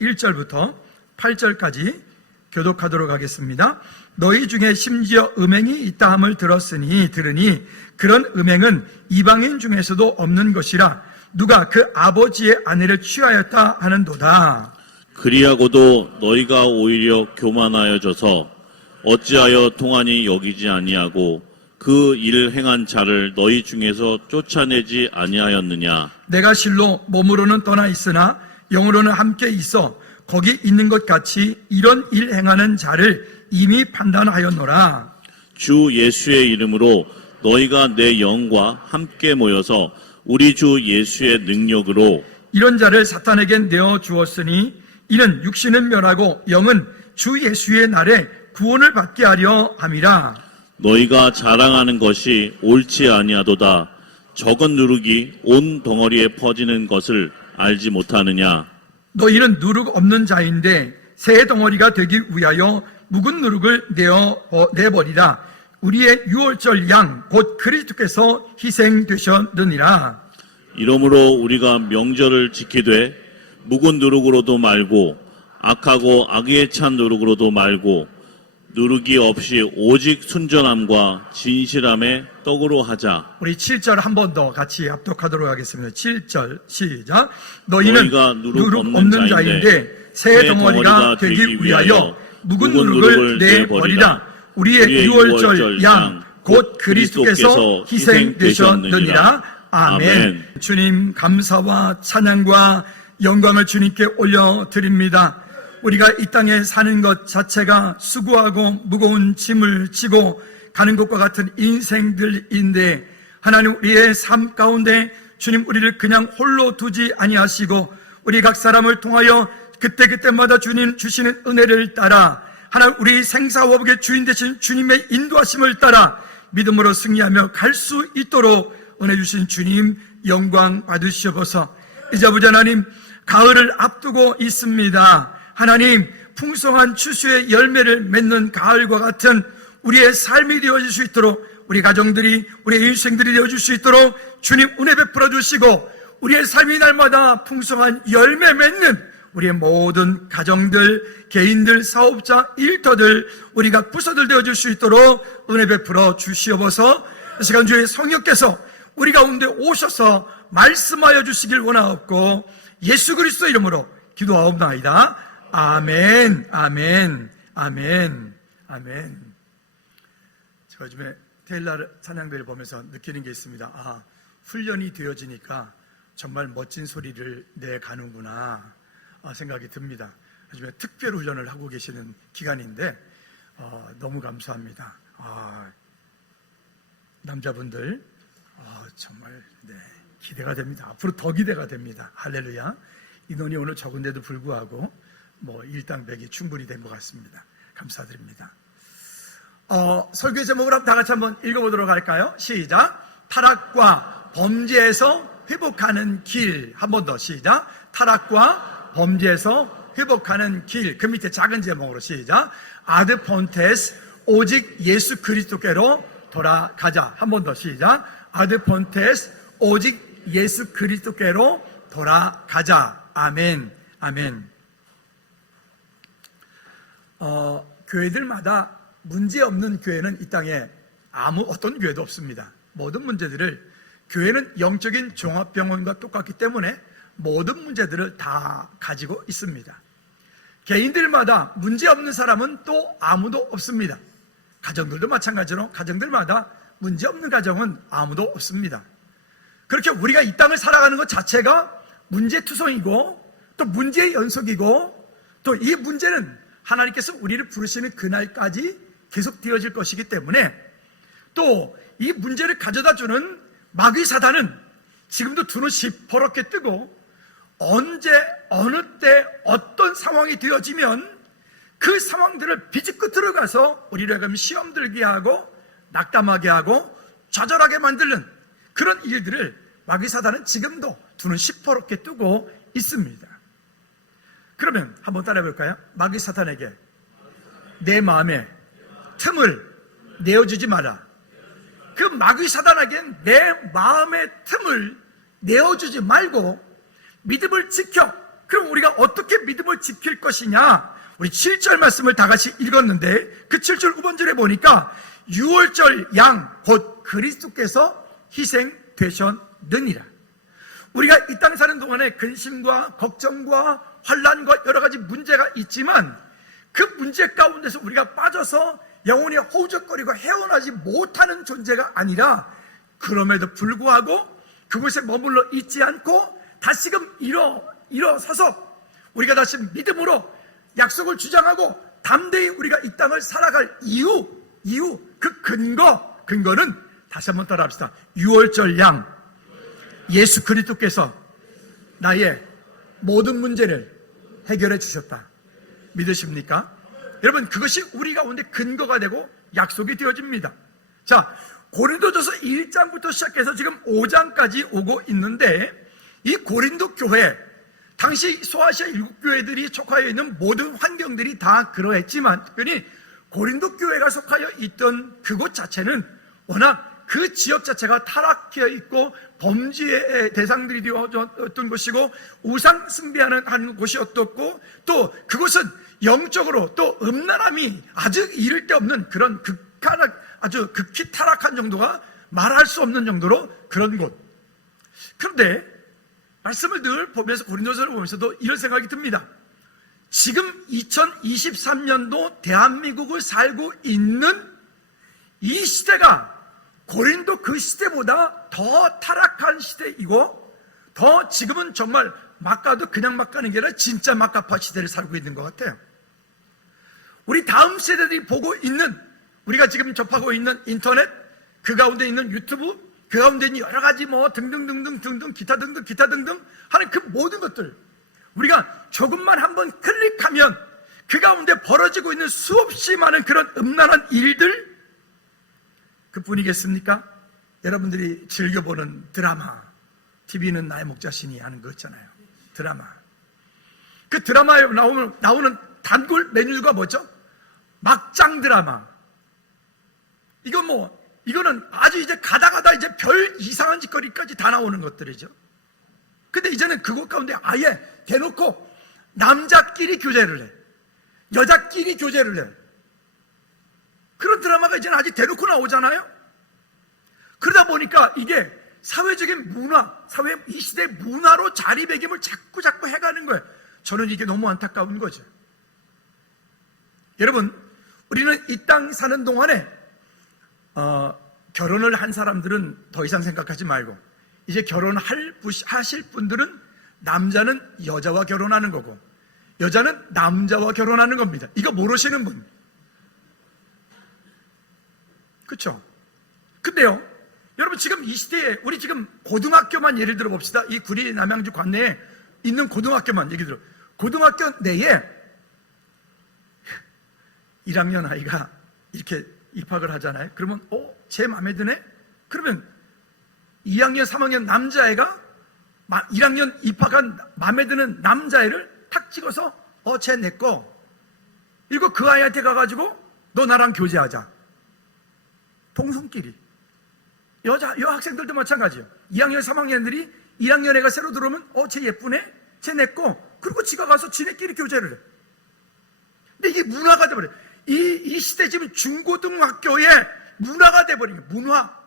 1절부터 8절까지 교독하도록 하겠습니다. 너희 중에 심지어 음행이 있다 함을 들으니 그런 음행은 이방인 중에서도 없는 것이라 누가 그 아버지의 아내를 취하였다 하는도다. 그리하고도 너희가 오히려 교만하여져서 어찌하여 통하니 여기지 아니하고 그 일을 행한 자를 너희 중에서 쫓아내지 아니하였느냐. 내가 실로 몸으로는 떠나 있으나 영으로는 함께 있어 거기 있는 것 같이 이런 일 행하는 자를 이미 판단하였노라. 주 예수의 이름으로 너희가 내 영과 함께 모여서 우리 주 예수의 능력으로 이런 자를 사탄에게 내어 주었으니 이는 육신은 멸하고 영은 주 예수의 날에 구원을 받게 하려 함이라. 너희가 자랑하는 것이 옳지 아니하도다. 적은 누룩이 온 덩어리에 퍼지는 것을 알지 못하느냐. 너희는 누룩 없는 자인데 새 덩어리가 되기 위하여 묵은 누룩을 내버리라. 우리의 유월절 양 곧 그리스도께서 희생되셨느니라. 이러므로 우리가 명절을 지키되 묵은 누룩으로도 말고 악하고 악의에 찬 누룩으로도 말고 누룩이 없이 오직 순전함과 진실함의 떡으로 하자. 우리 7절 한 번 더 같이 합독하도록 하겠습니다. 7절 시작. 너희는 누룩 없는 자인데 새 덩어리가 되기 위하여 묵은 누룩을 내버리라. 우리의 유월절 양 곧 그리스도께서 희생되셨느니라. 아멘. 주님 감사와 찬양과 영광을 주님께 올려드립니다. 우리가 이 땅에 사는 것 자체가 수고하고 무거운 짐을 지고 가는 것과 같은 인생들인데 하나님 우리의 삶 가운데 주님 우리를 그냥 홀로 두지 아니하시고 우리 각 사람을 통하여 그때그때마다 주님 주시는 은혜를 따라 하나님 우리 생사화복의 주인 되신 주님의 인도하심을 따라 믿음으로 승리하며 갈 수 있도록 은혜 주신 주님 영광 받으시옵소서. 이제 아버지 하나님 가을을 앞두고 있습니다. 하나님 풍성한 추수의 열매를 맺는 가을과 같은 우리의 삶이 되어질 수 있도록 우리 가정들이 우리의 인생들이 되어질 수 있도록 주님 은혜 베풀어 주시고 우리의 삶이 날마다 풍성한 열매 맺는 우리의 모든 가정들, 개인들, 사업자, 일터들 우리 각 부서들 되어질 수 있도록 은혜 베풀어 주시옵소서. 이 시간 주의 성령께서 우리 가운데 오셔서 말씀하여 주시길 원하옵고 예수 그리스도 이름으로 기도하옵나이다. 아멘, 아멘, 아멘, 아멘. 제가 요즘에 테일라 찬양대를 보면서 느끼는 게 있습니다. 아, 훈련이 되어지니까 정말 멋진 소리를 내가는구나 생각이 듭니다. 요즘에 특별 훈련을 하고 계시는 기간인데 너무 감사합니다. 남자분들 정말 기대가 됩니다. 앞으로 더 기대가 됩니다. 할렐루야. 인원이 오늘 적은데도 불구하고 일당백이 충분히 된 것 같습니다. 감사드립니다. 설교 제목을 다 같이 한번 읽어보도록 할까요? 시작. 타락과 범죄에서 회복하는 길. 한 번 더 시작. 타락과 범죄에서 회복하는 길. 그 밑에 작은 제목으로 시작. 아드폰테스 오직 예수 그리스도께로 돌아가자. 한 번 더 시작. 아드폰테스 오직 예수 그리스도께로 돌아가자. 아멘, 아멘. 교회들마다 문제 없는 교회는 이 땅에 어떤 교회도 없습니다. 모든 문제들을 교회는 영적인 종합병원과 똑같기 때문에 모든 문제들을 다 가지고 있습니다. 개인들마다 문제 없는 사람은 또 아무도 없습니다. 가정들도 마찬가지로 가정들마다 문제 없는 가정은 아무도 없습니다. 그렇게 우리가 이 땅을 살아가는 것 자체가 문제투성이고 또 문제의 연속이고 또 이 문제는 하나님께서 우리를 부르시는 그날까지 계속 되어질 것이기 때문에 또 이 문제를 가져다주는 마귀 사단은 지금도 두 눈 시퍼렇게 뜨고 언제 어느 때 어떤 상황이 되어지면 그 상황들을 비집고 가서 우리를 그럼 시험 들게 하고 낙담하게 하고 좌절하게 만드는 그런 일들을 마귀 사단은 지금도 두 눈 시퍼렇게 뜨고 있습니다. 그러면 한번 따라해 볼까요? 마귀 사탄에게 내 마음에 틈을 내어주지 마라. 그 마귀 사단에겐 내 마음의 틈을 내어주지 말고 믿음을 지켜 그럼 우리가 어떻게 믿음을 지킬 것이냐? 우리 7절 말씀을 다 같이 읽었는데 그 7절 후반절에 보니까 유월절 양 곧 그리스도께서 희생되셨느니라. 우리가 이 땅 사는 동안에 근심과 걱정과 환난과 여러 가지 문제가 있지만 그 문제 가운데서 우리가 빠져서 영혼이 허우적거리고 헤어나지 못하는 존재가 아니라 그럼에도 불구하고 그곳에 머물러 있지 않고 다시금 일어서서 우리가 다시 믿음으로 약속을 주장하고 담대히 우리가 이 땅을 살아갈 이유 그 근거는 다시 한번 따라합시다. 유월절 양 예수 그리스도께서 나의 모든 문제를 해결해 주셨다. 믿으십니까? 여러분, 그것이 우리 가운데 근거가 되고 약속이 되어집니다. 자, 고린도전서 1장부터 시작해서 지금 5장까지 오고 있는데 이 고린도 교회, 당시 소아시아 7교회들이 속하여 있는 모든 환경들이 다 그러했지만 특별히 고린도 교회가 속하여 있던 그곳 자체는 워낙 그 지역 자체가 타락되어 있고 범죄의 대상들이 되었던 곳이고 우상 숭배하는 곳이었고 또 그곳은 영적으로 또 음란함이 아주 이를 데 없는 그런 아주 극히 타락한 정도가 말할 수 없는 정도로 그런 곳. 그런데 말씀을 늘 보면서 고린도서를 보면서도 이런 생각이 듭니다. 지금 2023년도 대한민국을 살고 있는 이 시대가 고린도 그 시대보다 더 타락한 시대이고 더 지금은 정말 막 가도 그냥 막 가는 게 아니라 진짜 막가파 시대를 살고 있는 것 같아요. 우리 다음 세대들이 보고 있는 우리가 지금 접하고 있는 인터넷 그 가운데 있는 유튜브 그 가운데 있는 여러 가지 등등 기타 등등 하는 그 모든 것들 우리가 조금만 한번 클릭하면 그 가운데 벌어지고 있는 수없이 많은 그런 음란한 일들 그뿐이겠습니까? 여러분들이 즐겨보는 드라마 TV는 나의 목자신이 하는 거 있잖아요. 드라마 그 드라마에 나오는 단골 메뉴가 뭐죠? 막장 드라마. 이거는 아주 이제 가다가다 이제 별 이상한 짓거리까지 다 나오는 것들이죠. 근데 이제는 그것 가운데 아예 대놓고 남자끼리 교제를 해. 여자끼리 교제를 해. 그런 드라마가 이제는 아주 대놓고 나오잖아요. 그러다 보니까 이게 사회적인 문화, 이 시대의 문화로 자리매김을 자꾸 해가는 거예요. 저는 이게 너무 안타까운 거죠. 여러분, 우리는 이 땅 사는 동안에 결혼을 한 사람들은 더 이상 생각하지 말고 이제 하실 분들은 남자는 여자와 결혼하는 거고 여자는 남자와 결혼하는 겁니다. 이거 모르시는 분 그렇죠? 근데요 여러분 지금 이 시대에 우리 지금 고등학교만 예를 들어 봅시다. 이 구리 남양주 관내에 있는 고등학교만 얘기 들어. 고등학교 내에 1학년 아이가 이렇게 입학을 하잖아요. 그러면 제 마음에 드네? 그러면 2학년 3학년 남자애가 1학년 입학한 마음에 드는 남자애를 탁 찍어서 쟤 내 거. 이거 그 아이한테 가가지고 너 나랑 교제하자. 동성끼리. 여학생들도 마찬가지예요. 2학년 3학년들이 1학년 애가 새로 들어오면 쟤 예쁘네? 쟤 내 거. 그리고 지가 가서 지네끼리 교제를 해. 근데 이게 문화가 돼버려요. 이 시대 지금 중고등학교의 문화가 돼버린 거예요. 문화.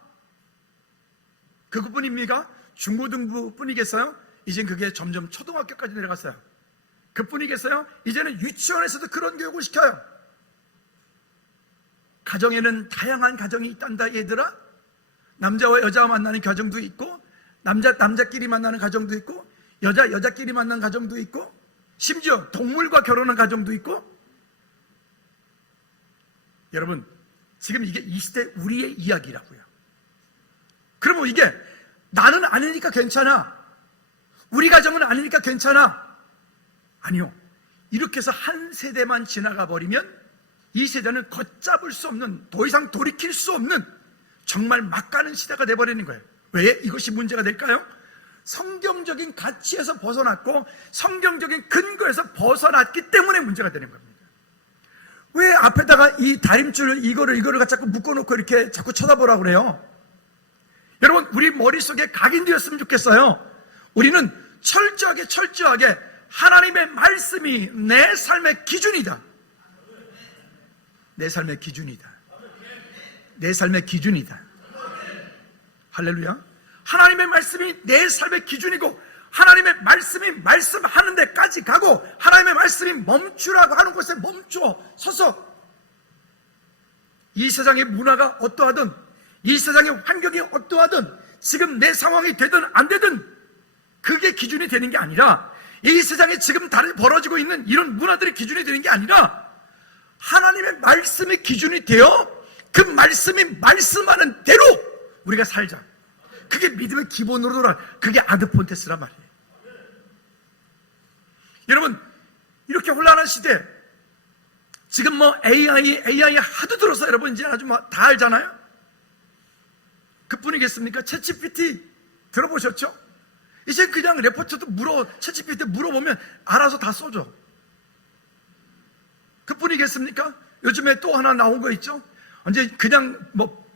그것뿐입니까? 중고등부뿐이겠어요? 이젠 그게 점점 초등학교까지 내려갔어요. 그뿐이겠어요? 이제는 유치원에서도 그런 교육을 시켜요. 가정에는 다양한 가정이 있단다 얘들아. 남자와 여자와 만나는 가정도 있고 남자끼리 만나는 가정도 있고 여자끼리 만나는 가정도 있고 심지어 동물과 결혼한 가정도 있고. 여러분 지금 이게 이 시대 우리의 이야기라고요. 그러면 이게 나는 아니니까 괜찮아. 우리 가정은 아니니까 괜찮아. 아니요. 이렇게 해서 한 세대만 지나가 버리면 이 세대는 걷잡을 수 없는 더 이상 돌이킬 수 없는 정말 막가는 시대가 돼버리는 거예요. 왜 이것이 문제가 될까요? 성경적인 가치에서 벗어났고 성경적인 근거에서 벗어났기 때문에 문제가 되는 겁니다. 왜 앞에다가 이 다림줄 이거를 자꾸 묶어놓고 이렇게 자꾸 쳐다보라고 그래요? 여러분 우리 머릿속에 각인되었으면 좋겠어요. 우리는 철저하게 하나님의 말씀이 내 삶의 기준이다. 내 삶의 기준이다. 내 삶의 기준이다. 할렐루야. 하나님의 말씀이 내 삶의 기준이고, 하나님의 말씀이 말씀하는 데까지 가고, 하나님의 말씀이 멈추라고 하는 곳에 멈추어 서서 이 세상의 문화가 어떠하든, 이 세상의 환경이 어떠하든, 지금 내 상황이 되든 안 되든 그게 기준이 되는 게 아니라, 이 세상에 지금 벌어지고 있는 이런 문화들이 기준이 되는 게 아니라, 하나님의 말씀이 기준이 되어 그 말씀이 말씀하는 대로 우리가 살자. 그게 믿음의 기본으로 돌아. 그게 아드폰테스란 말이에요. 여러분, 이렇게 혼란한 시대, 지금 AI 하도 들어서 여러분 이제 아주 다 알잖아요. 그뿐이겠습니까? 챗GPT 들어보셨죠? 이제 그냥 레포트도 챗GPT 물어보면 알아서 다 써줘. 그뿐이겠습니까? 요즘에 또 하나 나온 거 있죠? 이제 그냥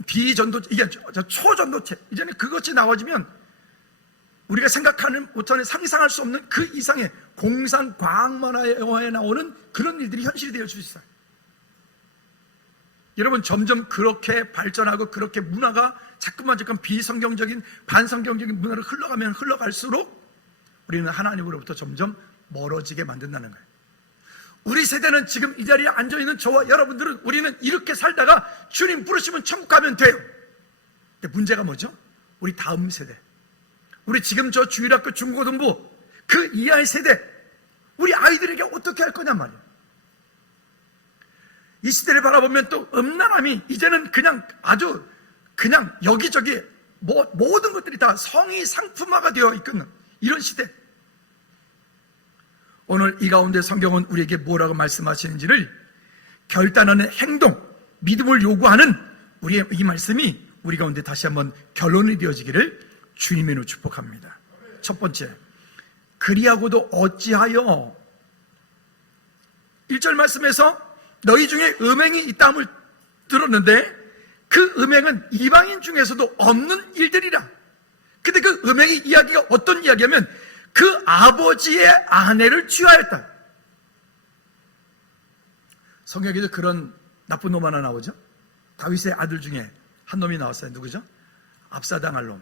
비전도체, 이게 초전도체, 이제는 그것이 나와지면 우리가 생각하는 못하는, 상상할 수 없는 그 이상의 공상 과학만화에 나오는 그런 일들이 현실이 될 수 있어요. 여러분, 점점 그렇게 발전하고 그렇게 문화가 자꾸만 비성경적인 반성경적인 문화로 흘러갈수록 우리는 하나님으로부터 점점 멀어지게 만든다는 거예요. 우리 세대는 지금 이 자리에 앉아있는 저와 여러분들은, 우리는 이렇게 살다가 주님 부르시면 천국 가면 돼요. 근데 문제가 뭐죠? 우리 다음 세대, 우리 지금 저 주일학교 중고등부 그 이하의 세대, 우리 아이들에게 어떻게 할 거냔 말이에요. 이 시대를 바라보면 또 음란함이 이제는 그냥 아주 그냥 여기저기 모든 것들이 다 성이 상품화가 되어 있는 이런 시대. 오늘 이 가운데 성경은 우리에게 뭐라고 말씀하시는지를 결단하는 행동, 믿음을 요구하는 우리의 이 말씀이 우리 가운데 다시 한번 결론이 되어지기를 주님의 이름으로 축복합니다. 첫 번째, 그리하고도 어찌하여, 1절 말씀에서 너희 중에 음행이 있다함을 들었는데 그 음행은 이방인 중에서도 없는 일들이라. 근데 그 음행의 이야기가 어떤 이야기냐면 그 아버지의 아내를 취하였다. 성경에도 그런 나쁜 놈 하나 나오죠. 다윗의 아들 중에 한 놈이 나왔어요. 누구죠? 압살롬.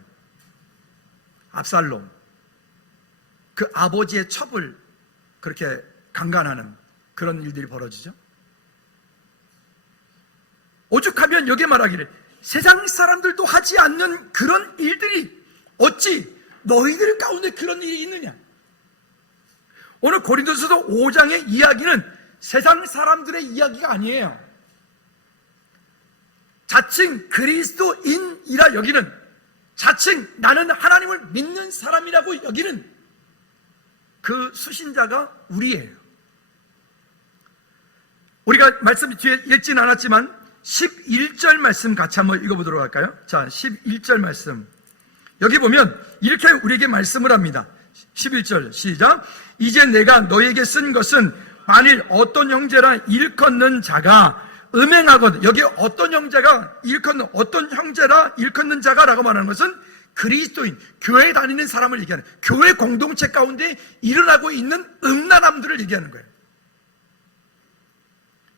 그 아버지의 첩을 그렇게 강간하는 그런 일들이 벌어지죠. 오죽하면 여기에 말하기를 세상 사람들도 하지 않는 그런 일들이 어찌 너희들 가운데 그런 일이 있느냐. 오늘 고린도서서 5장의 이야기는 세상 사람들의 이야기가 아니에요. 자칭 그리스도인이라 여기는, 자칭 나는 하나님을 믿는 사람이라고 여기는 그 수신자가 우리예요. 우리가 말씀 뒤에 읽지는 않았지만 11절 말씀 같이 한번 읽어보도록 할까요? 자, 11절 말씀. 여기 보면 이렇게 우리에게 말씀을 합니다. 11절 시작. 이제 내가 너에게 쓴 것은 만일 어떤 형제라 일컫는 자가 음행하거든. 여기 어떤 형제가 일컫는, 어떤 형제라 일컫는 자가 라고 말하는 것은 그리스도인, 교회 다니는 사람을 얘기하는, 교회 공동체 가운데 일어나고 있는 음란함들을 얘기하는 거예요.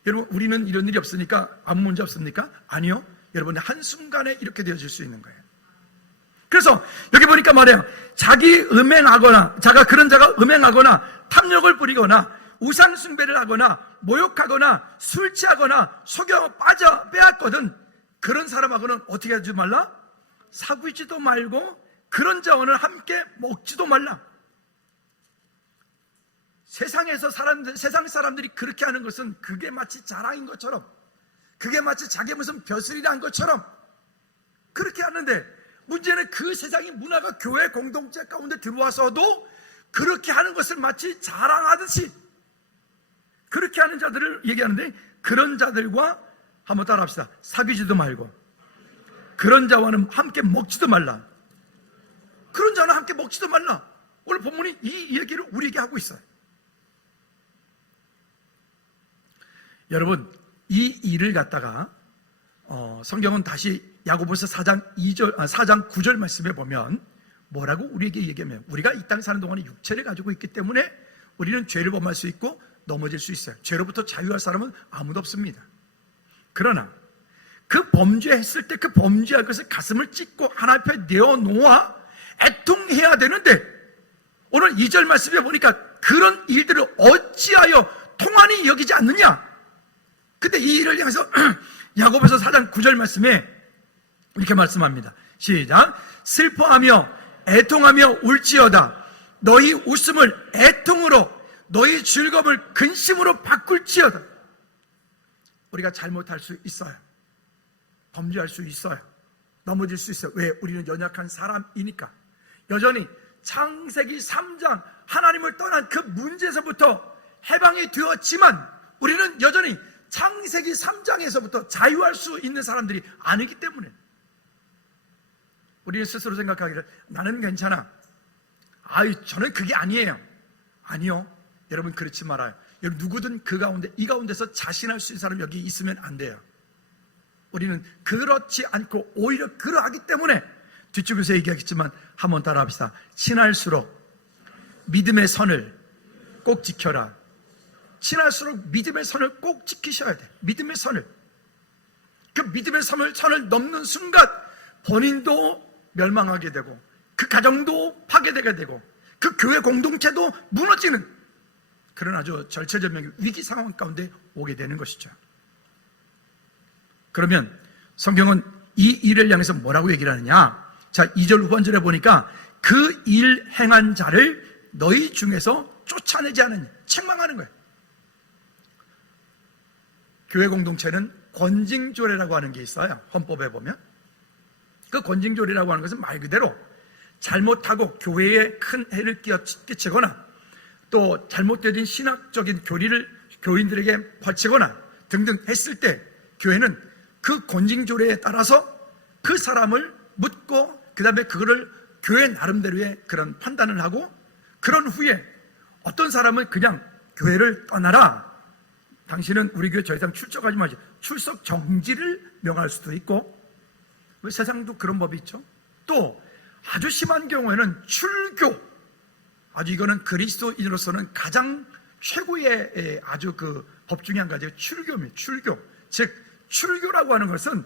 여러분, 우리는 이런 일이 없으니까 아무 문제 없습니까? 아니요. 여러분, 한순간에 이렇게 되어질 수 있는 거예요. 그래서 여기 보니까 말이에요. 그런 자가 음행하거나 탐욕을 부리거나 우상 숭배를 하거나 모욕하거나 술 취하거나 속여 빼앗거든 그런 사람하고는 어떻게 하지 말라? 사귀지도 말고 그런 자와는 함께 먹지도 말라. 세상 사람들이 그렇게 하는 것은 그게 마치 자랑인 것처럼, 그게 마치 자기 무슨 벼슬이라 한 것처럼 그렇게 하는데, 문제는 그 세상의 문화가 교회 공동체 가운데 들어와서도 그렇게 하는 것을 마치 자랑하듯이 그렇게 하는 자들을 얘기하는데, 그런 자들과 한번 따라합시다. 사귀지도 말고 그런 자와는 함께 먹지도 말라. 그런 자는 함께 먹지도 말라. 오늘 본문이 이 얘기를 우리에게 하고 있어요. 여러분, 이 일을 갖다가 성경은 다시 야고보서 4장 9절 말씀에 보면 뭐라고 우리에게 얘기하면, 우리가 이 땅에 사는 동안에 육체를 가지고 있기 때문에 우리는 죄를 범할 수 있고 넘어질 수 있어요. 죄로부터 자유할 사람은 아무도 없습니다. 그러나 그 범죄했을 때 그 범죄할 것을 가슴을 찢고 하나님 앞에 내어놓아 애통해야 되는데, 오늘 2절 말씀에 보니까 그런 일들을 어찌하여 통한이 여기지 않느냐. 근데 이 일을 향해서 야고보서 4장 9절 말씀에 이렇게 말씀합니다. 시작. 슬퍼하며 애통하며 울지어다. 너희 웃음을 애통으로, 너희 즐거움을 근심으로 바꿀지어다. 우리가 잘못할 수 있어요. 범죄할 수 있어요. 넘어질 수 있어요. 왜? 우리는 연약한 사람이니까. 여전히 창세기 3장 하나님을 떠난 그 문제에서부터 해방이 되었지만 우리는 여전히 창세기 3장에서부터 자유할 수 있는 사람들이 아니기 때문에 우리는 스스로 생각하기를 나는 괜찮아. 저는 그게 아니에요. 아니요. 여러분 그렇지 말아요. 여러분 누구든 그 가운데, 이 가운데서 자신할 수 있는 사람이 여기 있으면 안 돼요. 우리는 그렇지 않고 오히려 그러하기 때문에 뒤쪽에서 얘기하겠지만 한번 따라 합시다. 친할수록 믿음의 선을 꼭 지켜라. 친할수록 믿음의 선을 꼭 지키셔야 돼. 믿음의 선을. 그 믿음의 선을 넘는 순간 본인도 멸망하게 되고 그 가정도 파괴되게 되고 그 교회 공동체도 무너지는 그런 아주 절체절명의 위기 상황 가운데 오게 되는 것이죠. 그러면 성경은 이 일을 향해서 뭐라고 얘기를 하느냐? 자, 2절 후반절에 보니까 그 일 행한 자를 너희 중에서 쫓아내지 않으냐, 책망하는 거예요. 교회 공동체는 권징조례라고 하는 게 있어요. 헌법에 보면 그 권징조례라고 하는 것은 말 그대로 잘못하고 교회에 큰 해를 끼치거나 또 잘못된 신학적인 교리를 교인들에게 퍼치거나 등등 했을 때 교회는 그 권징조례에 따라서 그 사람을 묻고 그 다음에 그거를 교회 나름대로의 그런 판단을 하고 그런 후에 어떤 사람은 그냥 교회를 떠나라. 당신은 우리 교회 더 이상 출석하지 마시오. 출석 정지를 명할 수도 있고, 왜 세상도 그런 법이 있죠. 또 아주 심한 경우에는 출교, 아주 이거는 그리스도인으로서는 가장 최고의 아주 그 법 중에 한 가지가 출교입니다. 출교. 즉 출교라고 하는 것은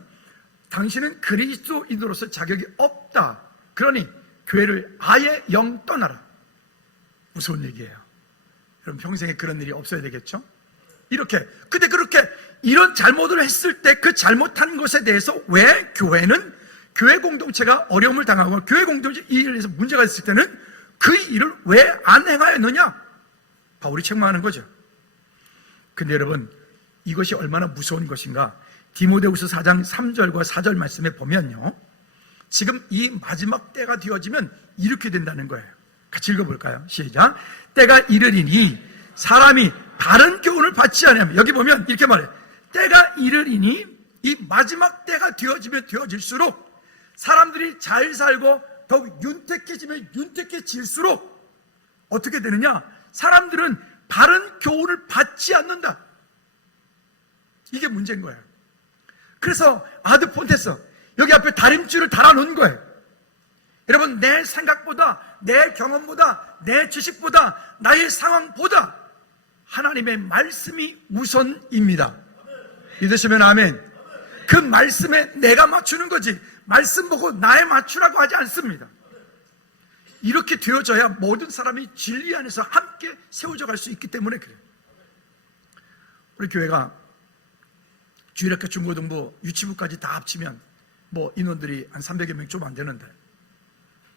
당신은 그리스도인으로서 자격이 없다. 그러니 교회를 아예 영 떠나라. 무서운 얘기예요. 여러분 평생에 그런 일이 없어야 되겠죠? 근데 그렇게 이런 잘못을 했을 때 그 잘못한 것에 대해서 왜 교회는, 교회 공동체가 어려움을 당하고 교회 공동체 이 일에 대해서 문제가 있을 때는 그 일을 왜 안 행하였느냐? 바울이 책망하는 거죠. 근데 여러분 이것이 얼마나 무서운 것인가? 디모데후서 4장 3절과 4절 말씀에 보면요, 지금 이 마지막 때가 되어지면 이렇게 된다는 거예요. 같이 읽어볼까요? 시작. 때가 이르리니 사람이 바른 교훈을 받지 않으면, 여기 보면 이렇게 말해요. 때가 이르리니, 이 마지막 때가 되어지면 되어질수록 사람들이 잘 살고 더욱 윤택해지면 윤택해질수록 어떻게 되느냐? 사람들은 바른 교훈을 받지 않는다. 이게 문제인 거예요. 그래서 아드폰테스 여기 앞에 다림줄을 달아놓은 거예요. 여러분 내 생각보다, 내 경험보다, 내 지식보다, 나의 상황보다 하나님의 말씀이 우선입니다. 믿으시면 아멘. 그 말씀에 내가 맞추는 거지 말씀 보고 나에 맞추라고 하지 않습니다. 이렇게 되어져야 모든 사람이 진리 안에서 함께 세워져 갈 수 있기 때문에 그래요. 우리 교회가 주일학교, 중고등부, 유치부까지 다 합치면 뭐 인원들이 한 300여 명 좀 안 되는데,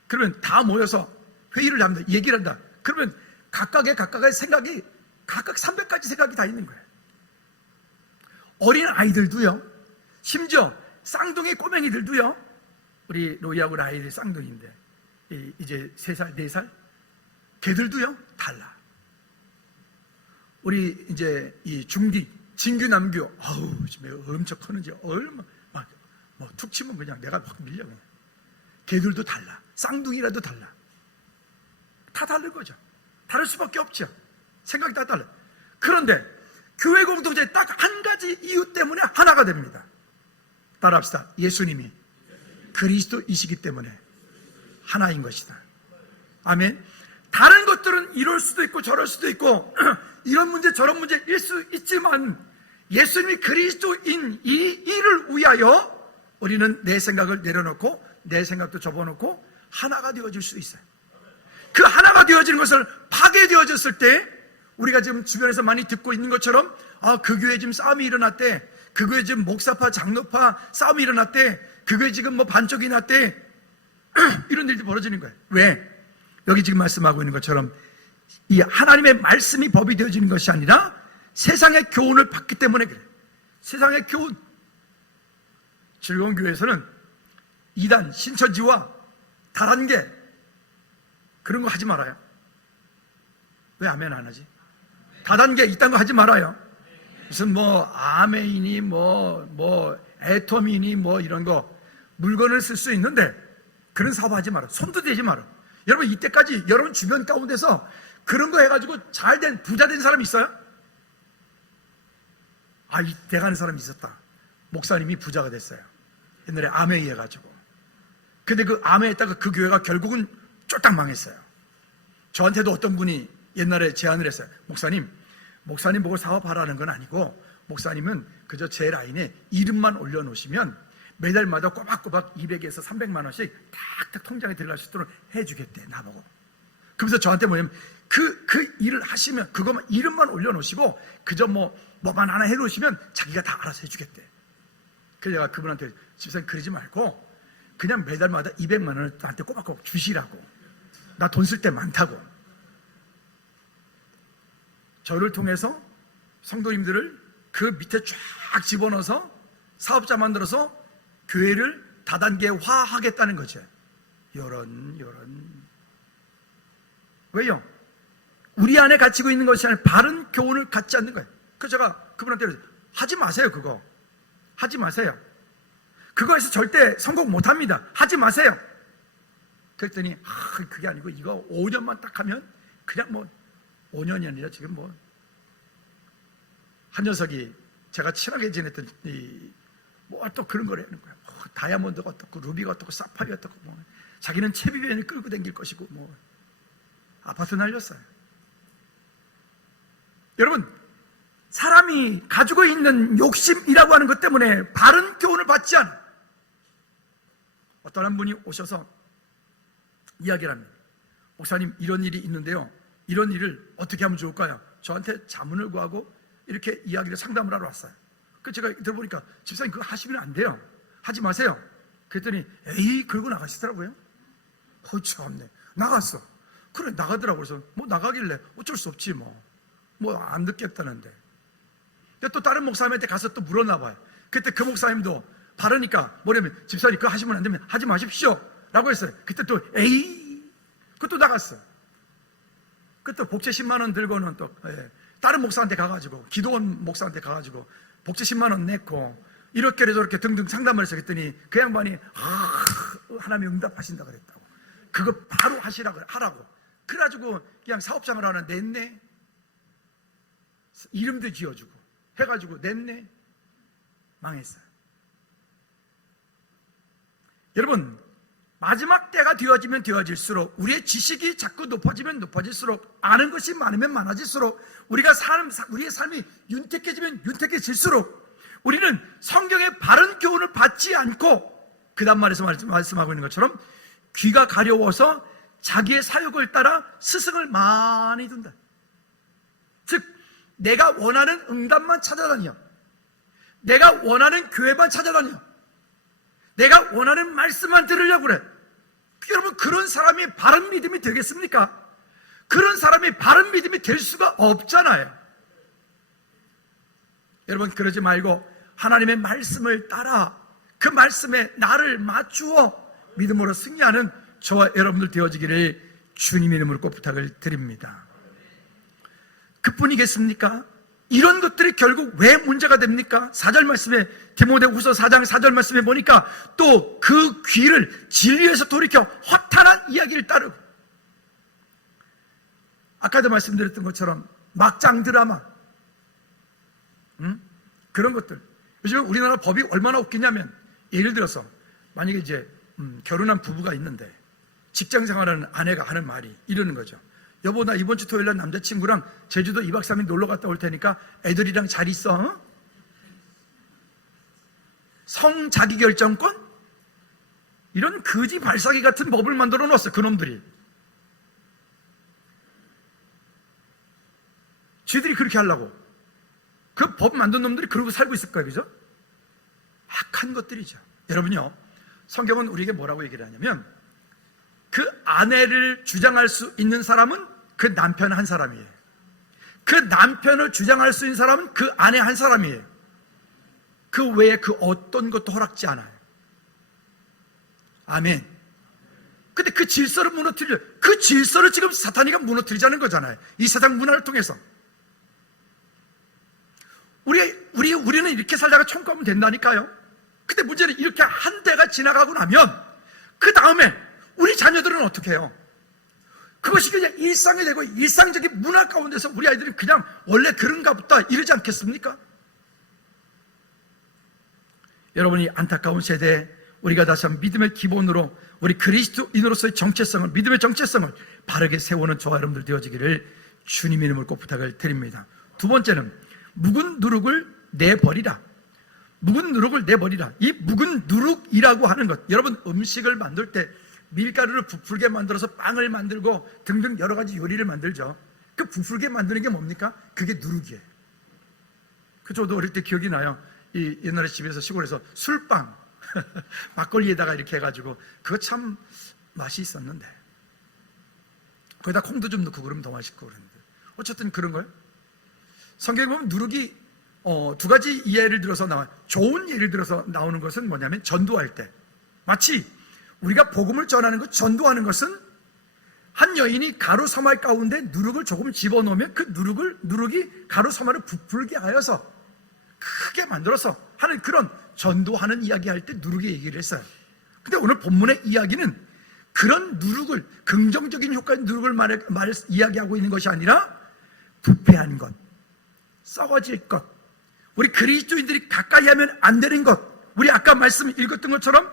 그러면 다 모여서 회의를 합니다. 얘기를 한다. 그러면 각각의 생각이 각각 300가지 생각이 다 있는 거예요. 어린 아이들도요, 심지어 쌍둥이 꼬맹이들도요, 우리 로이하고 라일이 쌍둥이인데 이제 3살, 4살 걔들도요 달라. 우리 이제 이 중디 진규 남규, 지금 엄청 크는지 얼마 뭐 툭 치면 그냥 내가 확 밀려. 그냥. 걔들도 달라. 쌍둥이라도 달라. 다 다른 거죠. 다를 수밖에 없죠. 생각이 다 달라. 그런데 교회 공동체 딱 한 가지 이유 때문에 하나가 됩니다. 따라합시다. 예수님이 그리스도이시기 때문에 하나인 것이다. 아멘. 다른 것들은 사람들은 이럴 수도 있고 저럴 수도 있고 이런 문제 저런 문제일 수 있지만 예수님이 그리스도인 이 일을 위하여 우리는 내 생각을 내려놓고 내 생각도 접어놓고 하나가 되어질 수 있어요. 그 하나가 되어지는 것을 파괴되어졌을 때 우리가 지금 주변에서 많이 듣고 있는 것처럼 그 교회에 지금 싸움이 일어났대, 그 교회에 지금 목사파 장로파 싸움이 일어났대, 그 교회에 지금 뭐 반쪽이 났대 이런 일들이 벌어지는 거예요. 왜? 여기 지금 말씀하고 있는 것처럼 이 하나님의 말씀이 법이 되어지는 것이 아니라 세상의 교훈을 받기 때문에 그래요. 세상의 교훈. 즐거운 교회에서는 이단, 신천지와 다단계 그런 거 하지 말아요. 왜 아멘 안 하지? 다단계 이딴 거 하지 말아요. 무슨 뭐 아멘이니 뭐 애톰이니 뭐 이런 거 물건을 쓸 수 있는데 그런 사업 하지 마라. 손도 대지 마라. 여러분 이때까지 여러분 주변 가운데서 그런 거 해가지고 잘된 부자 된 사람 있어요? 이때 가는 사람이 있었다. 목사님이 부자가 됐어요. 옛날에 아메이 해가지고. 근데 그 아메이 했다가 그 교회가 결국은 쫄딱 망했어요. 저한테도 어떤 분이 옛날에 제안을 했어요. 목사님 보고 사업하라는 건 아니고 목사님은 그저 제 라인에 이름만 올려놓으시면 매달마다 꼬박꼬박 200에서 300만 원씩 탁탁 통장에 들어갈 수 있도록 해주겠대, 나보고. 그러면서 저한테 뭐냐면 그 일을 하시면 그것만 이름만 올려놓으시고 그저 뭐만 하나 해놓으시면 자기가 다 알아서 해주겠대. 그래서 제가 그분한테 집사님 그러지 말고 그냥 매달마다 200만 원을 나한테 꼬박꼬박 주시라고. 나 돈 쓸 때 많다고. 저를 통해서 성도님들을 그 밑에 쫙 집어넣어서 사업자 만들어서 교회를 다단계화하겠다는 거죠. 요런. 왜요? 우리 안에 갇히고 있는 것이 아니라 바른 교훈을 갖지 않는 거예요. 그래서 제가 그분한테 하지 마세요. 그거 하지 마세요. 그거에서 절대 성공 못합니다. 하지 마세요. 그랬더니 그게 아니고 이거 5년만 딱 하면 그냥 5년이 아니라 지금 한 녀석이 제가 친하게 지냈던 또 그런 걸 하는 거야. 다이아몬드가 어떻고 루비가 어떻고 사파리 어떻고 자기는 채비변을 끌고 다닐 것이고 아파트 날렸어요. 여러분 사람이 가지고 있는 욕심이라고 하는 것 때문에 바른 교훈을 받지 않아. 어떤 한 분이 오셔서 이야기를 합니다. 목사님 이런 일이 있는데요, 이런 일을 어떻게 하면 좋을까요? 저한테 자문을 구하고 이렇게 이야기를 상담을 하러 왔어요. 그래서 제가 들어보니까 집사님 그거 하시면 안 돼요, 하지 마세요. 그랬더니 에이 그러고 나가시더라고요. 참네. 나갔어. 그래 나가더라고요. 그래서 나가길래 어쩔 수 없지 안 듣겠다는데. 근데 또 다른 목사님한테 가서 또 물었나 봐요. 그때 그 목사님도 바르니까 뭐냐면 집사님 그거 하시면 안 되면 하지 마십시오 라고 했어요. 그때 또 에이 그것도 나갔어. 그때 복채 10만 원 들고는 또 다른 목사한테 가가지고 기도원 목사한테 가가지고 복채 10만 원 냈고 이렇게 저렇게 등등 상담을 해서 그랬더니 그 양반이 하나님이 응답하신다 그랬다고. 그거 바로 하라고. 그래가지고 그냥 사업장을 하나 냈네. 이름도 지어주고 해가지고 냈네. 망했어요. 여러분 마지막 때가 되어지면 되어질수록 우리의 지식이 자꾸 높아지면 높아질수록 아는 것이 많으면 많아질수록 우리의 삶이 윤택해지면 윤택해질수록 우리는 성경의 바른 교훈을 받지 않고 그 다음 말에서 말씀하고 있는 것처럼 귀가 가려워서 자기의 사욕을 따라 스승을 많이 둔다. 즉 내가 원하는 응답만 찾아다녀, 내가 원하는 교회만 찾아다녀, 내가 원하는 말씀만 들으려고 그래. 여러분 그런 사람이 바른 믿음이 되겠습니까? 그런 사람이 바른 믿음이 될 수가 없잖아요. 여러분 그러지 말고 하나님의 말씀을 따라 그 말씀에 나를 맞추어 믿음으로 승리하는 저와 여러분들 되어지기를 주님 이름으로 꼭 부탁을 드립니다. 그뿐이겠습니까? 이런 것들이 결국 왜 문제가 됩니까? 4절 말씀에 디모데후서 4장 4절 말씀에 보니까 또 그 귀를 진리에서 돌이켜 허탄한 이야기를 따르고, 아까도 말씀드렸던 것처럼 막장 드라마, 그런 것들. 요즘 우리나라 법이 얼마나 웃기냐면, 예를 들어서 만약에 이제 결혼한 부부가 있는데 직장 생활하는 아내가 하는 말이 이러는 거죠. 여보, 나 이번 주 토요일날 남자친구랑 제주도 2박 3일 놀러 갔다 올 테니까 애들이랑 잘 있어. 어? 성자기결정권? 이런 거지 발사기 같은 법을 만들어 놓았어, 그놈들이. 쥐들이 그렇게 하려고. 그 법 만든 놈들이 그러고 살고 있을 거예요, 그죠? 악한 것들이죠. 여러분요, 성경은 우리에게 뭐라고 얘기를 하냐면, 그 아내를 주장할 수 있는 사람은 그 남편 한 사람이에요. 그 남편을 주장할 수 있는 사람은 그 아내 한 사람이에요. 그 외에 그 어떤 것도 허락지 않아요. 아멘. 근데 그 질서를 그 질서를 지금 사탄이가 무너뜨리자는 거잖아요. 이 세상 문화를 통해서. 우리는 이렇게 살다가 총가면 된다니까요. 근데 문제는 이렇게 한 대가 지나가고 나면 그 다음에 우리 자녀들은 어떻게 해요? 그것이 그냥 일상이 되고 일상적인 문화 가운데서 우리 아이들은 그냥 원래 그런가 보다 이러지 않겠습니까? 여러분이 안타까운 세대에 우리가 다시 한번 믿음의 기본으로 우리 그리스도인으로서의 정체성을, 믿음의 정체성을 바르게 세우는 저와 여러분들 되어지기를 주님 이름으로 꼭 부탁을 드립니다. 두 번째는 묵은 누룩을 내버리라. 묵은 누룩을 내버리라. 이 묵은 누룩이라고 하는 것, 여러분 음식을 만들 때 밀가루를 부풀게 만들어서 빵을 만들고 등등 여러 가지 요리를 만들죠. 그 부풀게 만드는 게 뭡니까? 그게 누룩이에요. 그 저도 어릴 때 기억이 나요. 이 옛날에 집에서 시골에서 술빵 막걸리에다가 이렇게 해가지고 그거 참 맛이 있었는데 거기다 콩도 좀 넣고 그러면 더 맛있고 그러는데 어쨌든 그런 거예요. 성경에 보면 누룩이 두 가지 예를 들어서 나와요. 좋은 예를 들어서 나오는 것은 뭐냐면 전도할 때 마치 우리가 복음을 전하는 것, 전도하는 것은 한 여인이 가루 사말 가운데 누룩을 조금 집어넣으면 그 누룩이 가루 사말을 부풀게 하여서 크게 만들어서 하는 그런 전도하는 이야기할 때 누룩의 얘기를 했어요. 근데 오늘 본문의 이야기는 그런 누룩을, 긍정적인 효과의 누룩을 이야기하고 있는 것이 아니라 부패한 것, 썩어질 것, 우리 그리스도인들이 가까이 하면 안 되는 것, 우리 아까 말씀 읽었던 것처럼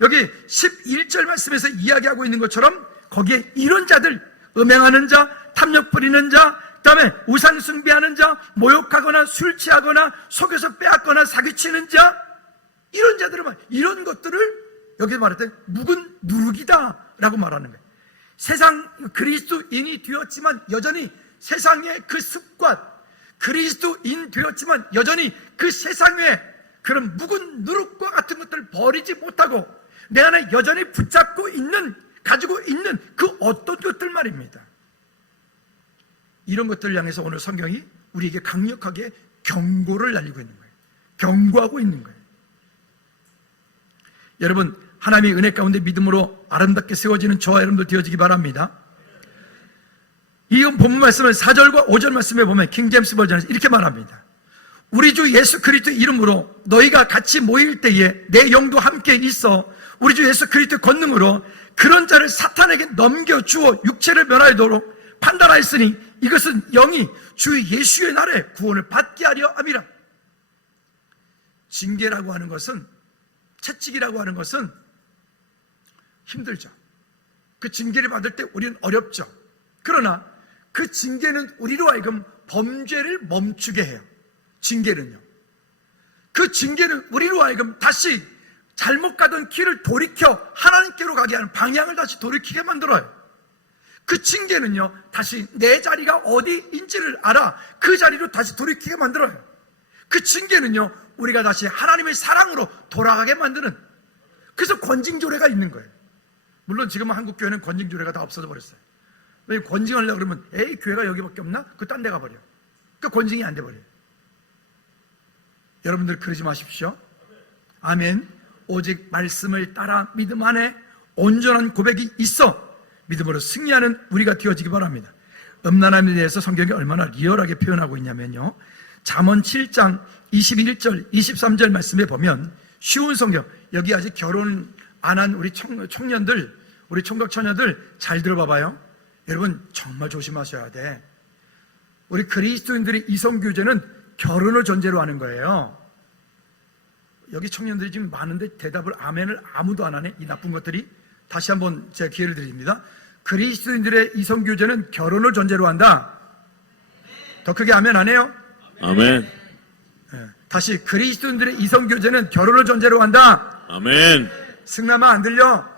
여기 11절 말씀에서 이야기하고 있는 것처럼 거기에 이런 자들, 음행하는 자, 탐욕 부리는 자, 그 다음에 우상 숭배하는 자, 모욕하거나 술 취하거나 속여서 빼앗거나 사기치는 자, 이런 자들을 이런 것들을 여기 말할 때 묵은 누룩이다 라고 말하는 거예요. 세상 그리스도인이 되었지만 여전히 세상의 그 습관, 그리스도인 되었지만 여전히 그 세상의 그런 묵은 누룩과 같은 것들을 버리지 못하고 내 안에 여전히 붙잡고 있는, 가지고 있는 그 어떤 것들 말입니다. 이런 것들을 향해서 오늘 성경이 우리에게 강력하게 경고를 날리고 있는 거예요. 경고하고 있는 거예요. 여러분, 하나님의 은혜 가운데 믿음으로 아름답게 세워지는 저와 여러분들 되어지기 바랍니다. 이 본문 말씀을 4절과 5절 말씀에 보면 킹제임스 버전에서 이렇게 말합니다. 우리 주 예수 그리스도 이름으로 너희가 같이 모일 때에 내 영도 함께 있어 우리 주 예수 그리스도의 권능으로 그런 자를 사탄에게 넘겨주어 육체를 멸하도록 판단하였으니 이것은 영이 주 예수의 날에 구원을 받게 하려 함이라. 징계라고 하는 것은, 채찍이라고 하는 것은 힘들죠. 그 징계를 받을 때 우리는 어렵죠. 그러나 그 징계는 우리로 하여금 범죄를 멈추게 해요. 징계는요. 그 징계는 우리로 하여금 다시 잘못 가던 길을 돌이켜 하나님께로 가게 하는, 방향을 다시 돌이키게 만들어요. 그 징계는요, 다시 내 자리가 어디인지를 알아 그 자리로 다시 돌이키게 만들어요. 그 징계는요, 우리가 다시 하나님의 사랑으로 돌아가게 만드는, 그래서 권징조례가 있는 거예요. 물론 지금은 한국 교회는 권징조례가 다 없어져 버렸어요. 왜 권징하려고 그러면 에이 교회가 여기밖에 없나? 그 딴 데 가버려. 그 권징이 안 돼버려요. 여러분들 그러지 마십시오. 아멘. 오직 말씀을 따라 믿음 안에 온전한 고백이 있어 믿음으로 승리하는 우리가 되어지기 바랍니다. 음란함에 대해서 성경이 얼마나 리얼하게 표현하고 있냐면요, 잠언 7장 21절 23절 말씀에 보면 쉬운 성경, 여기 아직 결혼 안 한 우리 청년들, 우리 총각 처녀들 잘 들어봐봐요. 여러분 정말 조심하셔야 돼. 우리 그리스도인들의 이성교제는 결혼을 전제로 하는 거예요. 여기 청년들이 지금 많은데 대답을 아멘을 아무도 안 하네. 이 나쁜 것들이. 다시 한번 제가 기회를 드립니다. 그리스도인들의 이성교제는 결혼을 전제로 한다. 더 크게 아멘 안 해요? 아멘. 다시 그리스도인들의 이성교제는 결혼을 전제로 한다. 아멘. 승남아 안 들려?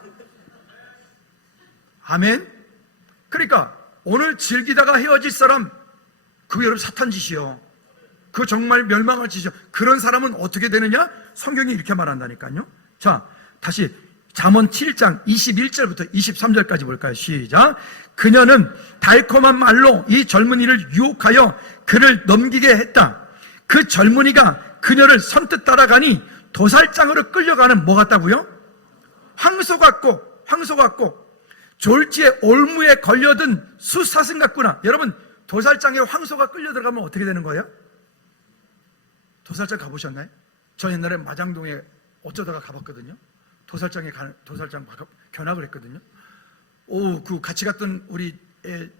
아멘. 그러니까 오늘 즐기다가 헤어질 사람 그거 여러분 사탄 짓이요. 그거 정말 멸망할 짓이요. 그런 사람은 어떻게 되느냐? 성경이 이렇게 말한다니까요. 자, 다시 잠언 7장 21절부터 23절까지 볼까요? 시작. 그녀는 달콤한 말로 이 젊은이를 유혹하여 그를 넘기게 했다. 그 젊은이가 그녀를 선뜻 따라가니 도살장으로 끌려가는 뭐 같다고요? 황소 같고 졸지에 올무에 걸려든 숫사슴 같구나. 여러분 도살장에 황소가 끌려 들어가면 어떻게 되는 거예요? 도살장 가보셨나요? 저 옛날에 마장동에 어쩌다가 가봤거든요. 도살장 견학을 했거든요. 그 같이 갔던 우리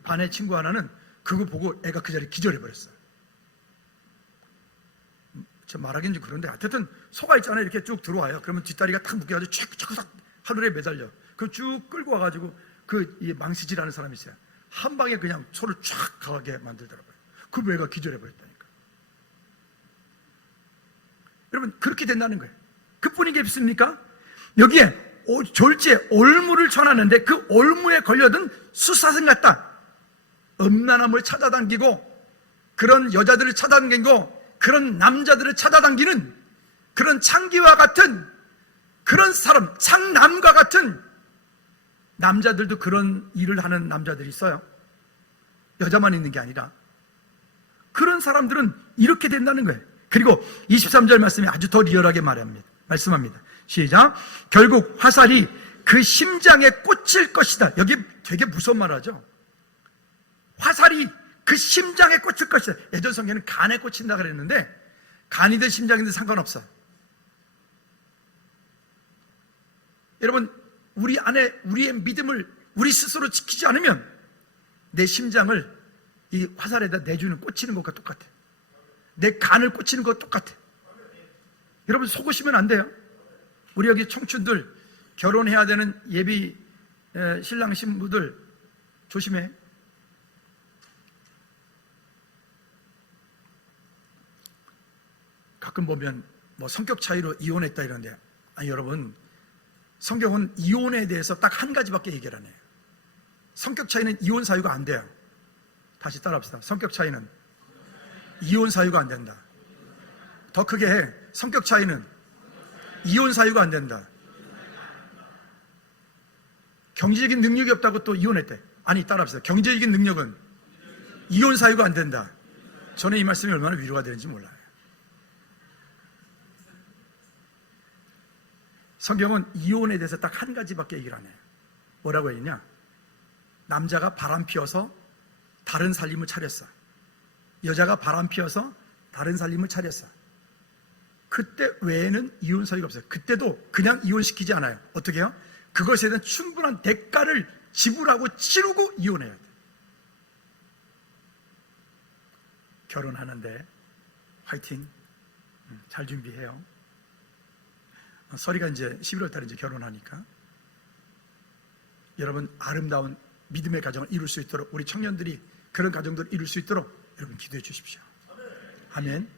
반의 친구 하나는 그거 보고 애가 그 자리에 기절해버렸어요. 저 말하기는 좀 그런데 하여튼 소가 있잖아요. 이렇게 쭉 들어와요. 그러면 뒷다리가 탁 묶여가지고 촥촥 하늘에 매달려. 그걸 쭉 끌고 와가지고 이 망치질하는 사람이 있어요. 한 방에 그냥 소를 촥 가게 만들더라고요. 그 애가 기절해버렸다니까. 여러분 그렇게 된다는 거예요. 그뿐이게 없습니까? 여기에 졸지에 올무를 전하는데 그 올무에 걸려든 숫사슴 같다. 음란함을 찾아당기고 그런 여자들을 찾아당기고 그런 남자들을 찾아당기는 그런 창기와 같은 그런 사람, 창남과 같은 남자들도 그런 일을 하는 남자들이 있어요. 여자만 있는 게 아니라 그런 사람들은 이렇게 된다는 거예요. 그리고 23절 말씀이 아주 더 리얼하게 말씀합니다. 시작. 결국 화살이 그 심장에 꽂힐 것이다. 여기 되게 무서운 말 하죠. 화살이 그 심장에 꽂힐 것이다. 예전 성경에는 간에 꽂힌다 그랬는데 간이든 심장이든 상관없어. 여러분 우리 안에 우리의 믿음을 우리 스스로 지키지 않으면 내 심장을 이 화살에다 내주는 꽂히는 것과 똑같아. 내 간을 꽂히는 것과 똑같아. 여러분 속으시면 안 돼요. 우리 여기 청춘들 결혼해야 되는 예비 신랑 신부들 조심해. 가끔 보면 뭐 성격 차이로 이혼했다 이러는데 아니 여러분 성경은 이혼에 대해서 딱 한 가지밖에 얘기를 안 해요. 성격 차이는 이혼 사유가 안 돼요. 다시 따라합시다. 성격 차이는 이혼 사유가 안 된다. 더 크게 해. 성격 차이는 이혼 사유가 안 된다. 경제적인 능력이 없다고 또 이혼했대. 아니 따라합시다. 경제적인 능력은 이혼 사유가 안 된다. 저는 이 말씀이 얼마나 위로가 되는지 몰라요. 성경은 이혼에 대해서 딱 한 가지밖에 얘기를 안 해요. 뭐라고 했냐? 남자가 바람 피워서 다른 살림을 차렸어. 여자가 바람 피워서 다른 살림을 차렸어. 그때 외에는 이혼 사유가 없어요. 그때도 그냥 이혼시키지 않아요. 어떻게 해요? 그것에 대한 충분한 대가를 지불하고 치르고 이혼해야 돼. 결혼하는데 화이팅. 잘 준비해요. 설이가 이제 11월 달에 이제 결혼하니까 여러분 아름다운 믿음의 가정을 이룰 수 있도록 우리 청년들이 그런 가정들을 이룰 수 있도록 여러분 기도해 주십시오. 아멘.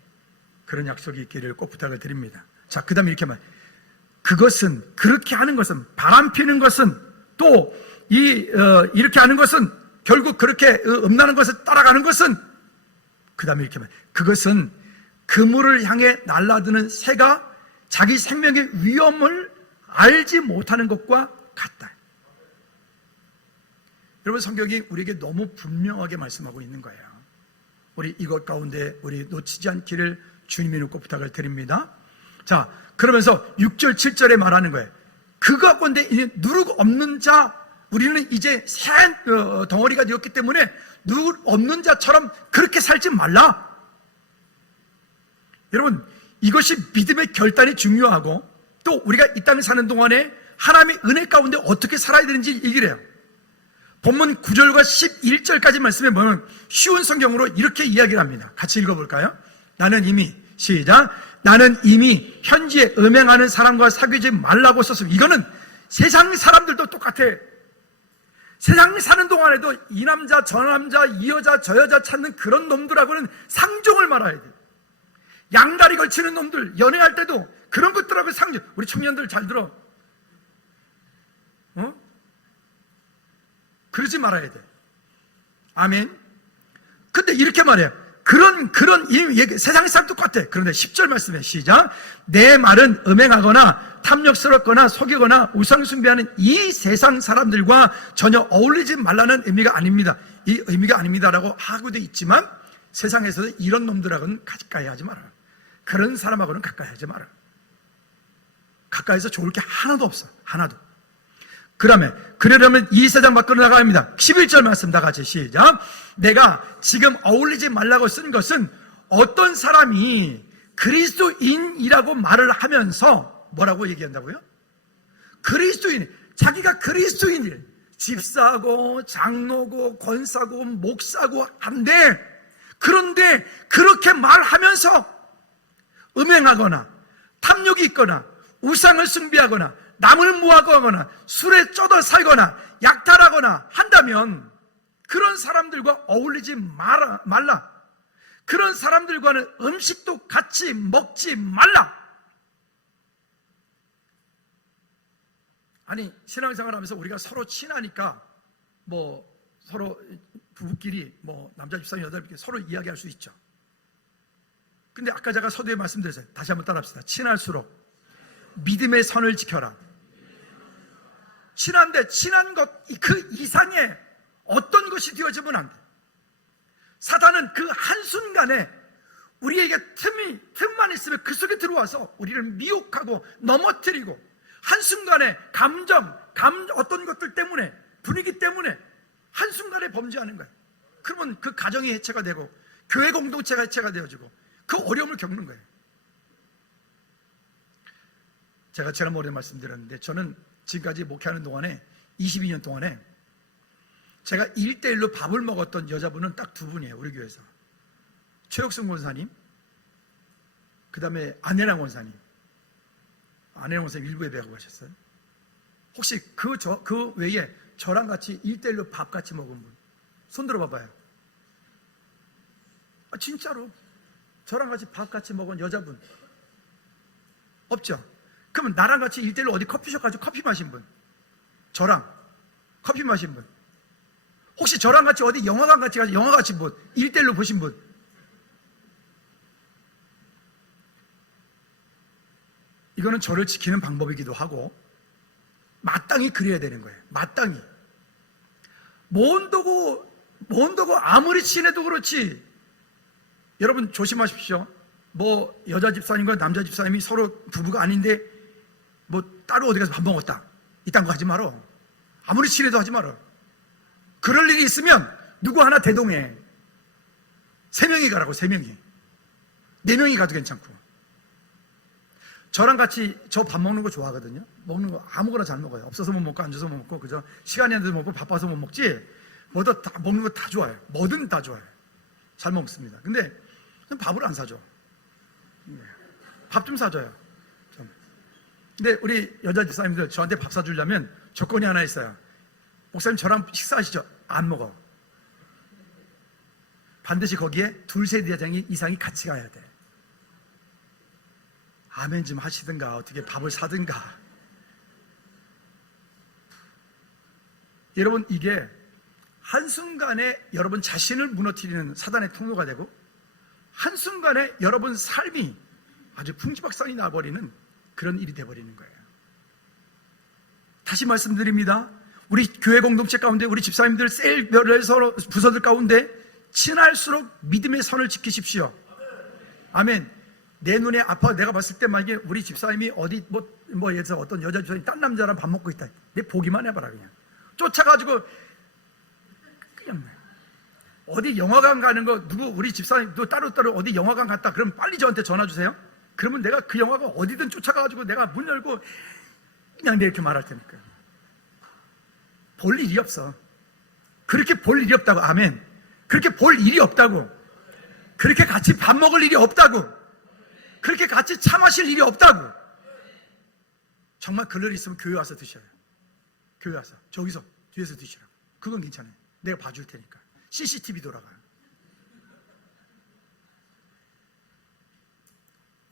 그런 약속이 있기를 꼭 부탁을 드립니다. 자, 그 다음에 이렇게 말. 그것은 그렇게 하는 것은 바람 피는 것은 또 이렇게 하는 것은 결국 그렇게 음란한 것을 따라가는 것은 그 다음에 이렇게 말. 그것은 그물을 향해 날아드는 새가 자기 생명의 위험을 알지 못하는 것과 같다. 여러분 성경이 우리에게 너무 분명하게 말씀하고 있는 거예요. 우리 이것 가운데 우리 놓치지 않기를 주님이 놓고 부탁을 드립니다. 자, 그러면서 6절 7절에 말하는 거예요. 그거 건데 누룩 없는 자, 우리는 이제 새 덩어리가 되었기 때문에 누룩 없는 자처럼 그렇게 살지 말라. 여러분 이것이 믿음의 결단이 중요하고 또 우리가 이 땅에 사는 동안에 하나님의 은혜 가운데 어떻게 살아야 되는지 얘기를 해요. 본문 9절과 11절까지 말씀에 보면 쉬운 성경으로 이렇게 이야기를 합니다. 같이 읽어볼까요? 나는 이미 시작. 나는 이미 현지에 음행하는 사람과 사귀지 말라고 썼습니다. 이거는 세상 사람들도 똑같아. 세상 사는 동안에도 이 남자 저 남자 이 여자 저 여자 찾는 그런 놈들하고는 상종을 말아야 돼. 양다리 걸치는 놈들 연애할 때도 그런 것들하고 상종. 우리 청년들 잘 들어. 그러지 말아야 돼. 아멘. 근데 이렇게 말해요. 그런 세상 사람 똑같아. 그런데 10절 말씀에 시작. 내 말은 음행하거나 탐욕스럽거나 속이거나 우상숭배하는 이 세상 사람들과 전혀 어울리지 말라는 의미가 아닙니다. 이 의미가 아닙니다라고 하고도 있지만 세상에서도 이런 놈들하고는 가까이 하지 마라. 그런 사람하고는 가까이 하지 마라. 가까이서 좋을 게 하나도 없어. 하나도. 그러려면 이 세상 밖으로 나가야 합니다. 11절 말씀 다 같이 시작. 내가 지금 어울리지 말라고 쓴 것은 어떤 사람이 그리스도인이라고 말을 하면서 뭐라고 얘기한다고요? 그리스도인, 자기가 그리스도인일, 집사고 장로고 권사고 목사고 한데, 그런데 그렇게 말하면서 음행하거나 탐욕이 있거나 우상을 숭배하거나 남을 모하거나 술에 쪄더 살거나 약탈하거나 한다면 그런 사람들과 어울리지 말라. 그런 사람들과는 음식도 같이 먹지 말라. 아니, 신앙생활 하면서 우리가 서로 친하니까 서로 부부끼리 남자 집사님 여자 집사님 서로 이야기할 수 있죠. 근데 아까 제가 서두에 말씀드렸어요. 다시 한번 따라합시다. 친할수록 믿음의 선을 지켜라. 친한데 친한 것 그 이상의 어떤 것이 되어지면 안 돼. 사단은 그 한순간에 우리에게 틈만 있으면 그 속에 들어와서 우리를 미혹하고 넘어뜨리고 한순간에 어떤 것들 때문에 분위기 때문에 한순간에 범죄하는 거예요. 그러면 그 가정이 해체가 되고 교회 공동체가 해체가 되어지고 그 어려움을 겪는 거예요. 제가 지난번에 말씀드렸는데 저는 지금까지 목회하는 동안에 22년 동안에 제가 1대1로 밥을 먹었던 여자분은 딱 두 분이에요. 우리 교회에서 최혁승 권사님, 그 다음에 안혜랑 권사님. 안혜랑 권사님 일부 예배하고 가셨어요. 혹시 그 외에 저랑 같이 1대1로 밥 같이 먹은 분 손 들어봐봐요. 진짜로 저랑 같이 밥 같이 먹은 여자분 없죠? 그러면 나랑 같이 1대1로 어디 커피숍 가서 커피 마신 분, 저랑 커피 마신 분, 혹시 저랑 같이 어디 영화관 같이 가서 영화 같이 분, 1대1로 보신 분, 이거는 저를 지키는 방법이기도 하고 마땅히 그래야 되는 거예요. 마땅히 뭔도고 아무리 친해도 그렇지. 여러분 조심하십시오. 여자 집사님과 남자 집사님이 서로 부부가 아닌데 따로 어디 가서 밥 먹었다 이딴 거 하지 말어. 아무리 친해도 하지 말어. 그럴 일이 있으면 누구 하나 대동해. 3명이 가라고. 3명이 4명이 가도 괜찮고. 저랑 같이 저 밥 먹는 거 좋아하거든요. 먹는 거 아무거나 잘 먹어요. 없어서 못 먹고 앉아서 못 먹고 그저 시간이 안 돼서 먹고 바빠서 못 먹지. 다 먹는 거 다 좋아요. 뭐든 다 좋아요. 잘 먹습니다. 근데 밥을 안 사줘. 밥 좀 사줘요. 근데 우리 여자 집사님들 저한테 밥 사주려면 조건이 하나 있어요. 목사님 저랑 식사하시죠? 안 먹어. 반드시 거기에 2-3대 이상이 같이 가야 돼. 아멘 좀 하시든가 어떻게 밥을 사든가. 여러분 이게 한순간에 여러분 자신을 무너뜨리는 사단의 통로가 되고 한순간에 여러분 삶이 아주 풍지박산이 나버리는 그런 일이 되어버리는 거예요. 다시 말씀드립니다. 우리 교회 공동체 가운데 우리 집사님들 셀별의 서로 부서들 가운데 친할수록 믿음의 선을 지키십시오. 아멘. 내 눈에 아파 내가 봤을 때 만약에 우리 집사님이 어디 예를 들어서 어떤 여자 집사님이 딴 남자랑 밥 먹고 있다. 내 보기만 해봐라 그냥. 쫓아가지고 그냥 어디 영화관 가는 거 우리 집사님도 따로따로 어디 영화관 갔다 그러면 빨리 저한테 전화 주세요. 그러면 내가 그 영화관 어디든 쫓아가가지고 내가 문 열고 그냥 이렇게 말할 테니까. 볼 일이 없어. 그렇게 볼 일이 없다고. 아멘. 그렇게 볼 일이 없다고. 그렇게 같이 밥 먹을 일이 없다고. 그렇게 같이 차 마실 일이 없다고. 정말 그럴 일 있으면 교회 와서 드셔요. 교회 와서 저기서 뒤에서 드시라고. 그건 괜찮아요. 내가 봐줄 테니까. CCTV 돌아가요.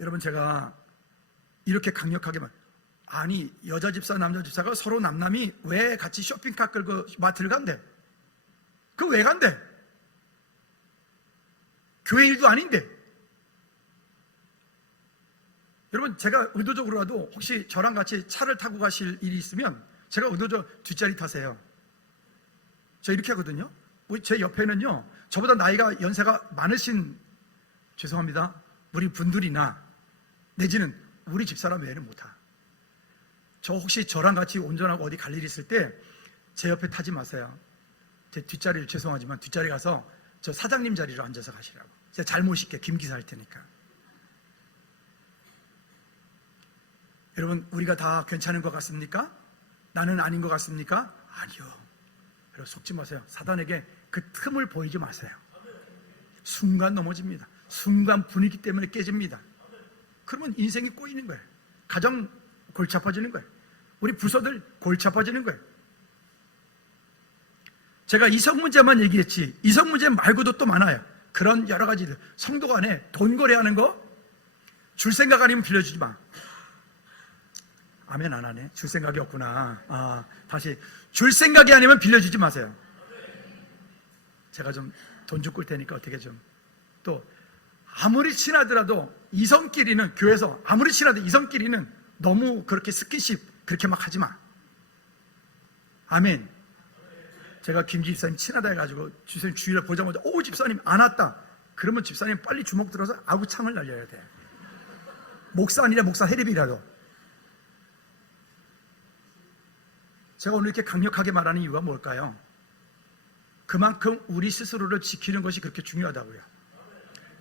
여러분, 제가 이렇게 강력하게 아니, 여자 집사 남자 집사가 서로 남남이 왜 같이 쇼핑카 끌고 마트를 간대? 그 왜 간대? 교회 일도 아닌데. 여러분, 제가 의도적으로라도 혹시 저랑 같이 차를 타고 가실 일이 있으면 제가 의도적으로 뒷자리 타세요. 저 이렇게 하거든요. 제 옆에는요, 저보다 나이가 연세가 많으신, 죄송합니다, 우리 분들이나 내지는 우리 집사람 외에는 못 타. 저 혹시 저랑 같이 운전하고 어디 갈 일 있을 때 제 옆에 타지 마세요. 제 뒷자리를, 죄송하지만 뒷자리 가서 저 사장님 자리로 앉아서 가시라고. 제가 잘 모실게. 김기사 할 테니까. 여러분, 우리가 다 괜찮은 것 같습니까? 나는 아닌 것 같습니까? 아니요. 여러분, 속지 마세요. 사단에게 그 틈을 보이지 마세요. 순간 넘어집니다. 순간 분위기 때문에 깨집니다. 그러면 인생이 꼬이는 거예요. 가정 골치 아파지는 거예요. 우리 부서들 골치 아파지는 거예요. 제가 이성 문제만 얘기했지, 이성 문제 말고도 또 많아요. 그런 여러 가지들. 성도 간에 돈 거래하는 거, 줄 생각 아니면 빌려주지 마. 아멘 안 하네. 줄 생각이 없구나. 다시. 줄 생각이 아니면 빌려주지 마세요. 제가 좀 돈 줄 테니까 어떻게 좀. 또 아무리 친하더라도 이성끼리는, 교회에서 아무리 친하도 이성끼리는 너무 그렇게 스킨십 그렇게 막 하지 마. 아멘. 제가 김 집사님 친하다 해가지고 집사님 주일에 보자마자 오, 집사님 안 왔다. 그러면 집사님 빨리 주먹 들어서 아구창을 날려야 돼. 목사 아니라 목사 해립이라도. 제가 오늘 이렇게 강력하게 말하는 이유가 뭘까요? 그만큼 우리 스스로를 지키는 것이 그렇게 중요하다고요.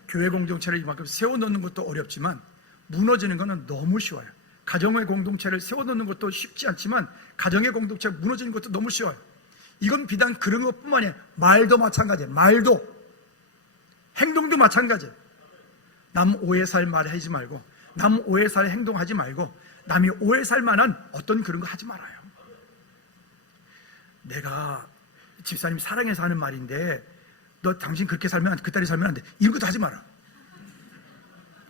교회 공동체를 이만큼 세워놓는 것도 어렵지만 무너지는 것은 너무 쉬워요. 가정의 공동체를 세워놓는 것도 쉽지 않지만 가정의 공동체가 무너지는 것도 너무 쉬워요. 이건 비단 그런 것뿐만 아니라 말도 마찬가지예요. 말도, 행동도 마찬가지예요. 남 오해 살 말 하지 말고, 남 오해 살 행동하지 말고, 남이 오해 살 만한 어떤 그런 거 하지 말아요. 내가 집사님 사랑해서 하는 말인데 너 당신 그렇게 살면 안 돼, 그딸이 살면 안 돼, 이런 것도 하지 마라.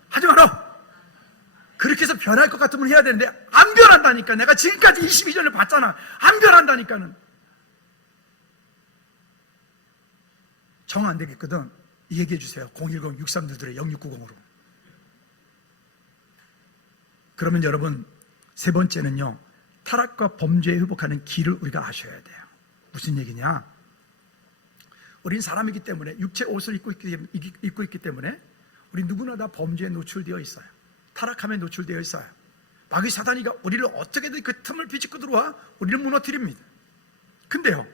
하지 마라. 그렇게 해서 변할 것 같으면 해야 되는데 안 변한다니까. 내가 지금까지 22년을 봤잖아. 안 변한다니까는. 정 안 되겠거든. 얘기해 주세요. 010-6322-0690으로. 그러면 여러분, 세 번째는요, 타락과 범죄에 회복하는 길을 우리가 아셔야 돼요. 무슨 얘기냐? 우린 사람이기 때문에, 육체 옷을 입고 있기 때문에 우리 누구나 다 범죄에 노출되어 있어요. 타락함에 노출되어 있어요. 마귀 사단이가 우리를 어떻게든 그 틈을 비집고 들어와 우리를 무너뜨립니다. 근데요,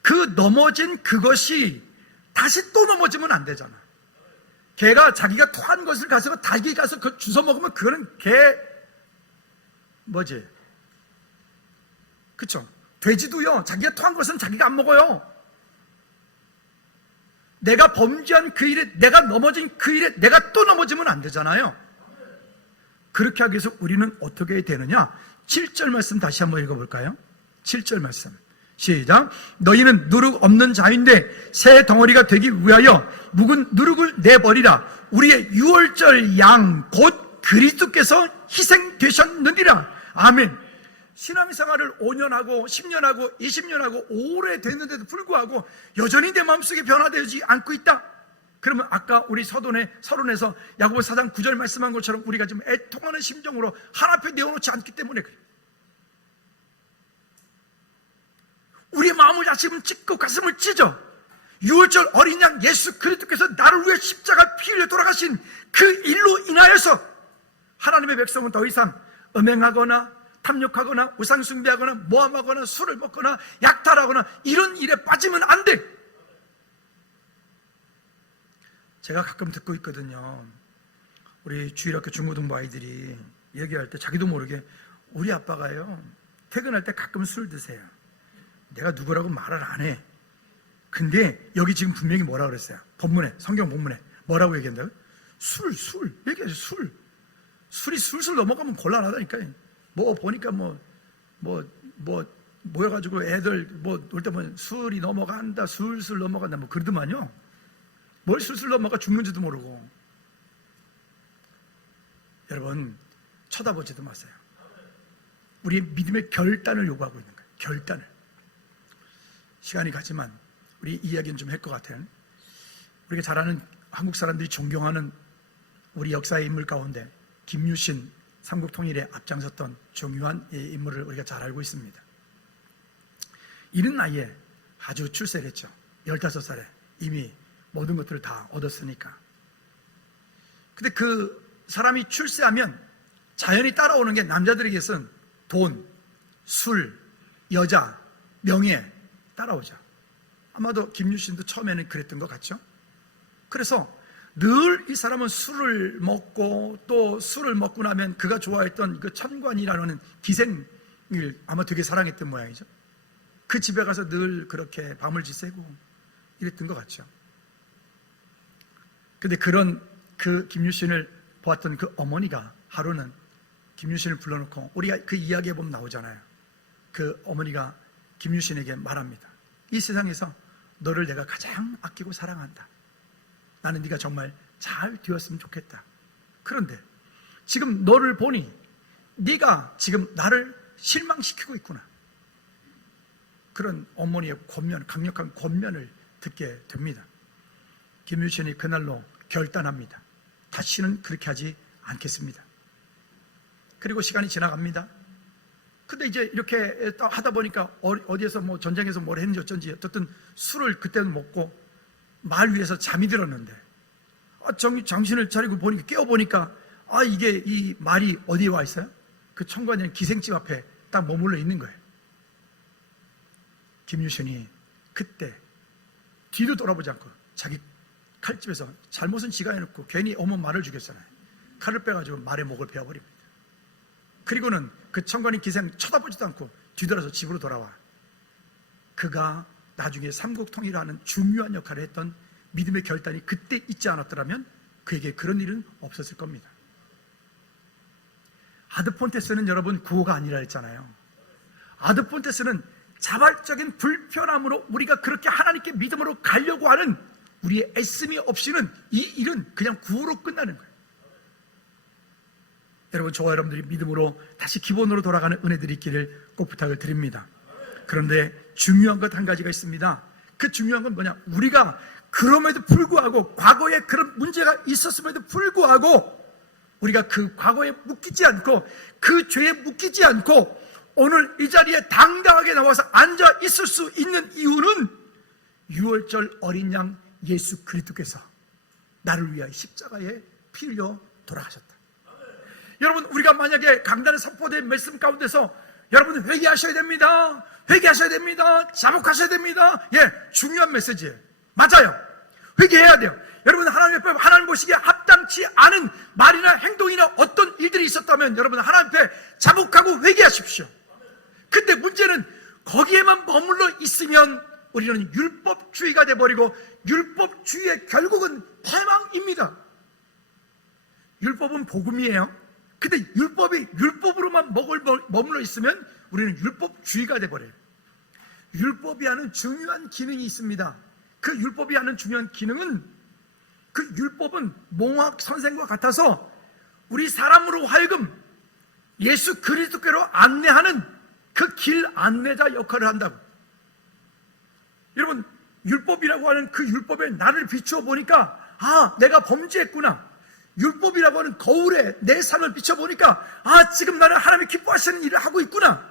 그 넘어진 그것이 다시 또 넘어지면 안 되잖아. 개가 자기가 토한 것을 가서 닭이 가서 그 주워 먹으면 그거는 개 뭐지? 그쵸? 돼지도요, 자기가 토한 것은 자기가 안 먹어요. 내가 범죄한 그 일에, 내가 넘어진 그 일에 내가 또 넘어지면 안 되잖아요. 그렇게 하기 위해서 우리는 어떻게 해야 되느냐? 7절 말씀 다시 한번 읽어볼까요? 7절 말씀 시작. 너희는 누룩 없는 자인데 새 덩어리가 되기 위하여 묵은 누룩을 내버리라. 우리의 유월절 양 곧 그리스도께서 희생되셨느니라. 아멘. 신앙생활을 5년하고 10년하고 20년하고 오래 됐는데도 불구하고 여전히 내 마음속에 변화되지 않고 있다. 그러면 아까 우리 서론에서 야고보 4장 9절 말씀한 것처럼 우리가 지금 애통하는 심정으로 하나 앞에 내어놓지 않기 때문에 그래요. 우리의 마음을 다시금 찢고 가슴을 찢어. 6월절 어린 양 예수 그리스도께서 나를 위해 십자가 피 흘려 돌아가신 그 일로 인하여서 하나님의 백성은 더 이상 음행하거나 탐욕하거나 우상숭배하거나 모함하거나 술을 먹거나 약탈하거나 이런 일에 빠지면 안 돼. 제가 가끔 듣고 있거든요. 우리 주일학교 중고등부 아이들이 얘기할 때 자기도 모르게 우리 아빠가요, 퇴근할 때 가끔 술 드세요. 내가 누구라고 말을 안 해. 근데 여기 지금 분명히 뭐라 그랬어요? 본문에, 성경 본문에 뭐라고 얘기한다고요? 술 얘기하죠. 술이 술술 넘어가면 곤란하다니까요. 뭐 보니까 뭐 모여가지고 애들 뭐 놀 때 보면 술이 넘어간다, 술술 넘어간다 뭐 그러더만요. 뭘 술술 넘어가 죽는지도 모르고. 여러분 쳐다보지도 마세요. 우리의 믿음의 결단을 요구하고 있는 거예요. 결단을. 시간이 가지만 우리 이야기는 좀 할 것 같아요. 우리가 잘 아는 한국 사람들이 존경하는 우리 역사의 인물 가운데 김유신 삼국통일에 앞장섰던 중요한 인물을 우리가 잘 알고 있습니다. 이른 나이에 아주 출세를 했죠. 15살에 이미 모든 것들을 다 얻었으니까. 근데 그 사람이 출세하면 자연히 따라오는 게 남자들에게선 돈, 술, 여자, 명예 따라오죠. 아마도 김유신도 처음에는 그랬던 것 같죠. 그래서 늘 이 사람은 술을 먹고 또 술을 먹고 나면 그가 좋아했던 그 천관이라는 기생을 아마 되게 사랑했던 모양이죠. 그 집에 가서 늘 그렇게 밤을 지새고 이랬던 것 같죠. 근데 그런 그 김유신을 보았던 그 어머니가 하루는 김유신을 불러놓고 우리가 그 이야기에 보면 나오잖아요. 그 어머니가 김유신에게 말합니다. 이 세상에서 너를 내가 가장 아끼고 사랑한다. 나는 네가 정말 잘 되었으면 좋겠다. 그런데 지금 너를 보니 네가 지금 나를 실망시키고 있구나. 그런 어머니의 권면, 강력한 권면을 듣게 됩니다. 김유신이 그날로 결단합니다. 다시는 그렇게 하지 않겠습니다. 그리고 시간이 지나갑니다. 근데 이제 이렇게 하다 보니까 어디에서 뭐 전쟁에서 뭘 했는지 어쩐지 어쨌든 술을 그때는 먹고 말 위에서 잠이 들었는데 정신을 차리고 보니까 깨어보니까 이게 이 말이 어디에 와 있어요? 그 천관이라는 기생집 앞에 딱 머물러 있는 거예요. 김유신이 그때 뒤도 돌아보지 않고 자기 칼집에서 잘못은 지가 해놓고 괜히 어머 말을 죽였잖아요. 칼을 빼가지고 말의 목을 베어버립니다. 그리고는 그 천관인 기생 쳐다보지도 않고 뒤돌아서 집으로 돌아와. 그가 나중에 삼국통일하는 중요한 역할을 했던 믿음의 결단이 그때 있지 않았더라면 그에게 그런 일은 없었을 겁니다. 아드폰테스는 여러분 구호가 아니라 했잖아요. 아드폰테스는 자발적인 불편함으로 우리가 그렇게 하나님께 믿음으로 가려고 하는 우리의 애씀이 없이는 이 일은 그냥 구호로 끝나는 거예요. 여러분, 저와 여러분들이 믿음으로 다시 기본으로 돌아가는 은혜들이 있기를 꼭 부탁을 드립니다. 그런데 중요한 것 한 가지가 있습니다. 그 중요한 건 뭐냐? 우리가 그럼에도 불구하고 과거에 그런 문제가 있었음에도 불구하고 우리가 그 과거에 묶이지 않고 그 죄에 묶이지 않고 오늘 이 자리에 당당하게 나와서 앉아 있을 수 있는 이유는 유월절 어린 양 예수 그리스도께서 나를 위하여 십자가에 피 흘려 돌아가셨다. 여러분, 우리가 만약에 강단에 선포된 말씀 가운데서 여러분 회개하셔야 됩니다. 회개하셔야 됩니다. 자복하셔야 됩니다. 중요한 메시지예요. 맞아요. 회개해야 돼요. 여러분, 하나님 앞에 하나님 보시기에 합당치 않은 말이나 행동이나 어떤 일들이 있었다면 여러분 하나님 앞에 자복하고 회개하십시오. 근데 문제는 거기에만 머물러 있으면 우리는 율법주의가 돼버리고 율법주의의 결국은 패망입니다. 율법은 복음이에요. 근데 율법이 율법으로만 머물러 있으면 우리는 율법주의가 돼버려요. 율법이 하는 중요한 기능이 있습니다. 그 율법이 하는 중요한 기능은 그 율법은 몽학 선생과 같아서 우리 사람으로 하여금 예수 그리스도께로 안내하는 그 길 안내자 역할을 한다고. 여러분, 율법이라고 하는 그 율법에 나를 비추어 보니까 내가 범죄했구나. 율법이라고 하는 거울에 내 삶을 비춰보니까 지금 나는 하나님이 기뻐하시는 일을 하고 있구나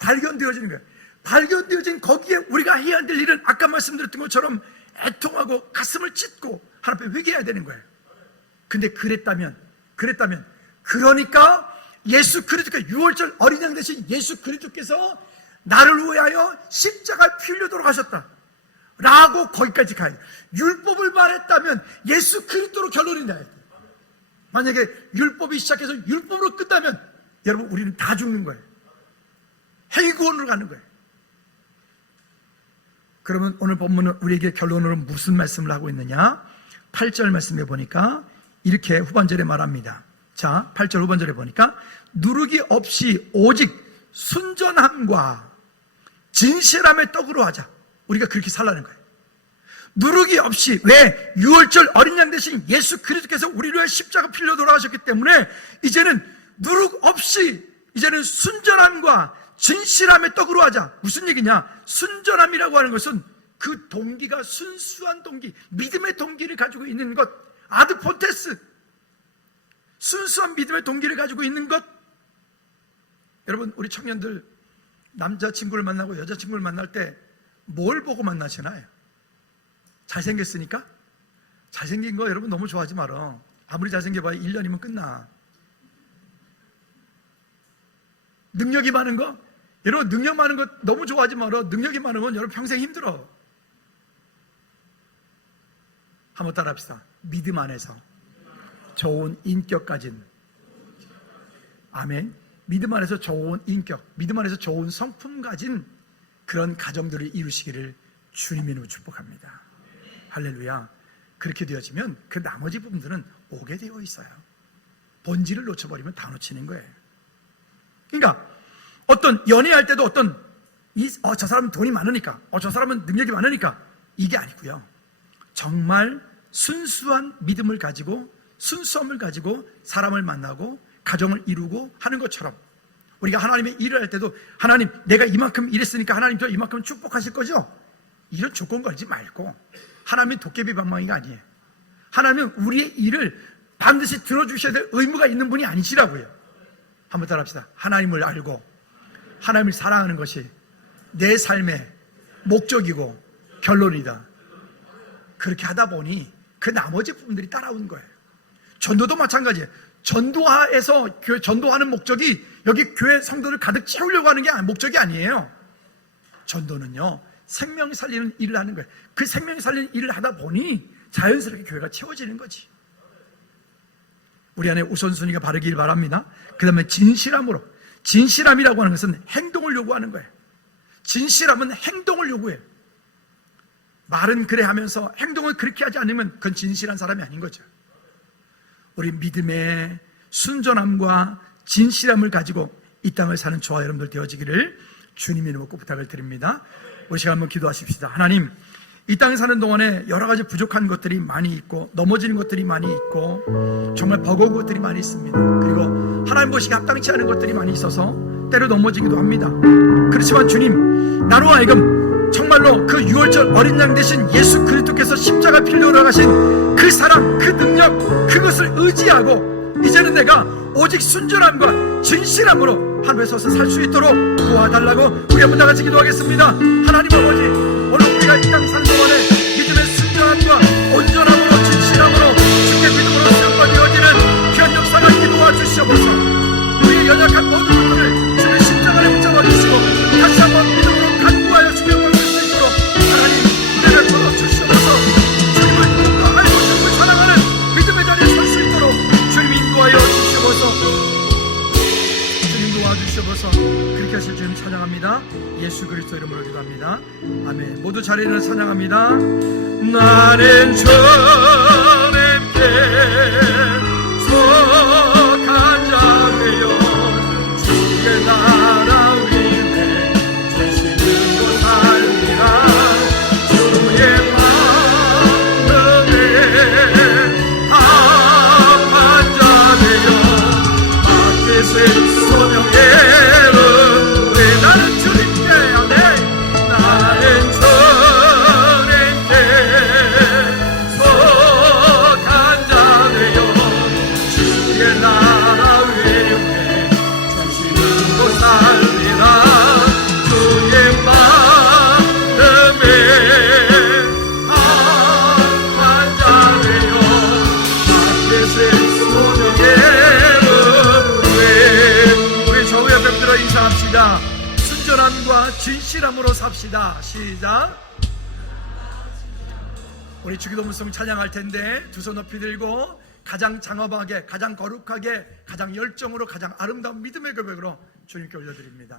발견되어지는 거예요. 발견되어진 거기에 우리가 해야 될 일은 아까 말씀드렸던 것처럼 애통하고 가슴을 찢고 하나님 앞에 회개해야 되는 거예요. 근데 그랬다면 그러니까 예수 그리스도께서 유월절 어린 양 대신 예수 그리스도께서 나를 위하여 십자가에 피 흘려 돌아가셨다 라고 거기까지 가야 돼요. 율법을 말했다면 예수 그리스도로 결론이 나야 돼요. 만약에 율법이 시작해서 율법으로 끝나면 여러분 우리는 다 죽는 거예요. 해구원으로 가는 거예요. 그러면 오늘 본문은 우리에게 결론으로 무슨 말씀을 하고 있느냐? 8절 말씀에 보니까 이렇게 후반절에 말합니다. 자, 8절 후반절에 보니까 누르기 없이 오직 순전함과 진실함의 떡으로 하자. 우리가 그렇게 살라는 거예요. 누룩이 없이, 왜? 6월절 어린 양 대신 예수 그리스도께서 우리를 위해 십자가 필려 돌아가셨기 때문에 이제는 누룩 없이 이제는 순전함과 진실함의 떡으로 하자. 무슨 얘기냐? 순전함이라고 하는 것은 그 동기가 순수한 동기, 믿음의 동기를 가지고 있는 것, 아드포테스, 순수한 믿음의 동기를 가지고 있는 것. 여러분, 우리 청년들 남자친구를 만나고 여자친구를 만날 때 뭘 보고 만나시나요? 잘생겼으니까? 잘생긴 거 여러분 너무 좋아하지 마라. 아무리 잘생겨봐야 1년이면 끝나. 능력이 많은 거? 여러분, 능력 많은 거 너무 좋아하지 마라. 능력이 많은 건 여러분 평생 힘들어. 한번 따라 합시다. 믿음 안에서 좋은 인격 가진, 아멘. 믿음 안에서 좋은 인격, 믿음 안에서 좋은 성품 가진 그런 가정들을 이루시기를 주님의 이름으로 축복합니다. 할렐루야. 그렇게 되어지면 그 나머지 부분들은 오게 되어 있어요. 본질을 놓쳐버리면 다 놓치는 거예요. 그러니까 어떤 연애할 때도 어떤 저 사람은 돈이 많으니까, 저 사람은 능력이 많으니까, 이게 아니고요. 정말 순수한 믿음을 가지고 순수함을 가지고 사람을 만나고 가정을 이루고 하는 것처럼, 우리가 하나님의 일을 할 때도 하나님, 내가 이만큼 일했으니까 하나님 저 이만큼 축복하실 거죠? 이런 조건 걸지 말고, 하나님은 도깨비 방망이가 아니에요. 하나님은 우리의 일을 반드시 들어주셔야 될 의무가 있는 분이 아니시라고요. 한번 따라 합시다. 하나님을 알고 하나님을 사랑하는 것이 내 삶의 목적이고 결론이다. 그렇게 하다 보니 그 나머지 부분들이 따라오는 거예요. 전도도 마찬가지예요. 전도하에서 교회 전도하는 목적이 여기 교회 성도를 가득 채우려고 하는 게 목적이 아니에요. 전도는요, 생명 살리는 일을 하는 거예요. 그 생명 살리는 일을 하다 보니 자연스럽게 교회가 채워지는 거지. 우리 안에 우선순위가 바르길 바랍니다. 그 다음에 진실함으로, 진실함이라고 하는 것은 행동을 요구하는 거예요. 진실함은 행동을 요구해요. 말은 그래 하면서 행동을 그렇게 하지 않으면 그건 진실한 사람이 아닌 거죠. 우리 믿음의 순전함과 진실함을 가지고 이 땅을 사는 저와 여러분들 되어지기를 주님의 이름으로 꼭 부탁을 드립니다. 우리 시간 한번 기도하십시다. 하나님, 이 땅에 사는 동안에 여러 가지 부족한 것들이 많이 있고 넘어지는 것들이 많이 있고 정말 버거운 것들이 많이 있습니다. 그리고 하나님 보시기에 합당치 않은 것들이 많이 있어서 때로 넘어지기도 합니다. 그렇지만 주님, 나로 하여금 정말로 그 6월절 어린 양 대신 예수 그리스도께서 십자가 필려 돌아가신 그 사랑, 그 능력, 그것을 의지하고 이제는 내가 오직 순전함과 진실함으로 하늘에 서서 살 수 있도록 도와달라고 우리 한번 다 같이 기도하겠습니다. 하나님 아버지, 오늘 우리가 이 땅 사는 동안에 믿음의 순전함과 온전함으로 진실함으로 주께 믿음으로 세워되어지는 귀한 역사가 있게 도와주시옵소서. 우리의 연약한 모든 것들을 주의 십자가에 붙잡아 주시고 다시 한번 믿음으로 간구하여 주의 영광을 수 있도록 하나님 은혜를 베풀어 주시옵소서. 주님을 누군가 알고 주님을 사랑하는 믿음의 자리에 설 수 있도록 주님 인도하여 주시옵소서. 도와주시옵소서. 그렇게 하실 주님 찬양합니다. 예수 그리스도 이름으로 기도합니다. 아멘. 모두 자리를 찬양합니다. 나는 주님께 속한 자 되어 주의 나라 위에 되시는 곳 살리라. 주의 마음에 합한 자 되어 맡기신 순전함과 진실함으로 삽시다. 시작. 우리 주기도문송 찬양할 텐데 두 손 높이 들고 가장 장엄하게, 가장 거룩하게, 가장 열정으로, 가장 아름다운 믿음의 고백으로 주님께 올려드립니다.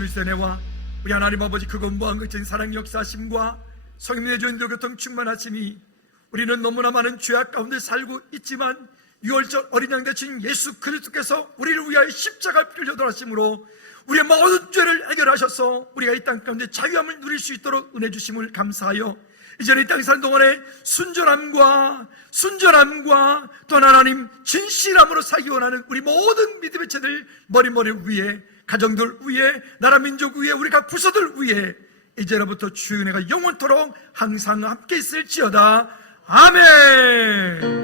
그리스도의 은혜와 우리 하나님 아버지 그것 무한 것진 사랑 역사하심과 성령의 전도 교통 충만하심이 우리는 너무나 많은 죄악 가운데 살고 있지만 6월절 어린 양 대신 예수 그리스도께서 우리를 위하여 십자가를 피를 흘려돌아심으로 우리의 모든 죄를 해결하셔서 우리가 이 땅 가운데 자유함을 누릴 수 있도록 은혜 주심을 감사하여 이제는 이 땅에 사는 동안에 순전함과 또 하나님 진실함으로 살기 원하는 우리 모든 믿음의 체들 머리 위에 가정들 위에 나라 민족 위에 우리 각 부서들 위에 이제로부터 주의 은혜가 영원토록 항상 함께 있을지어다. 아멘.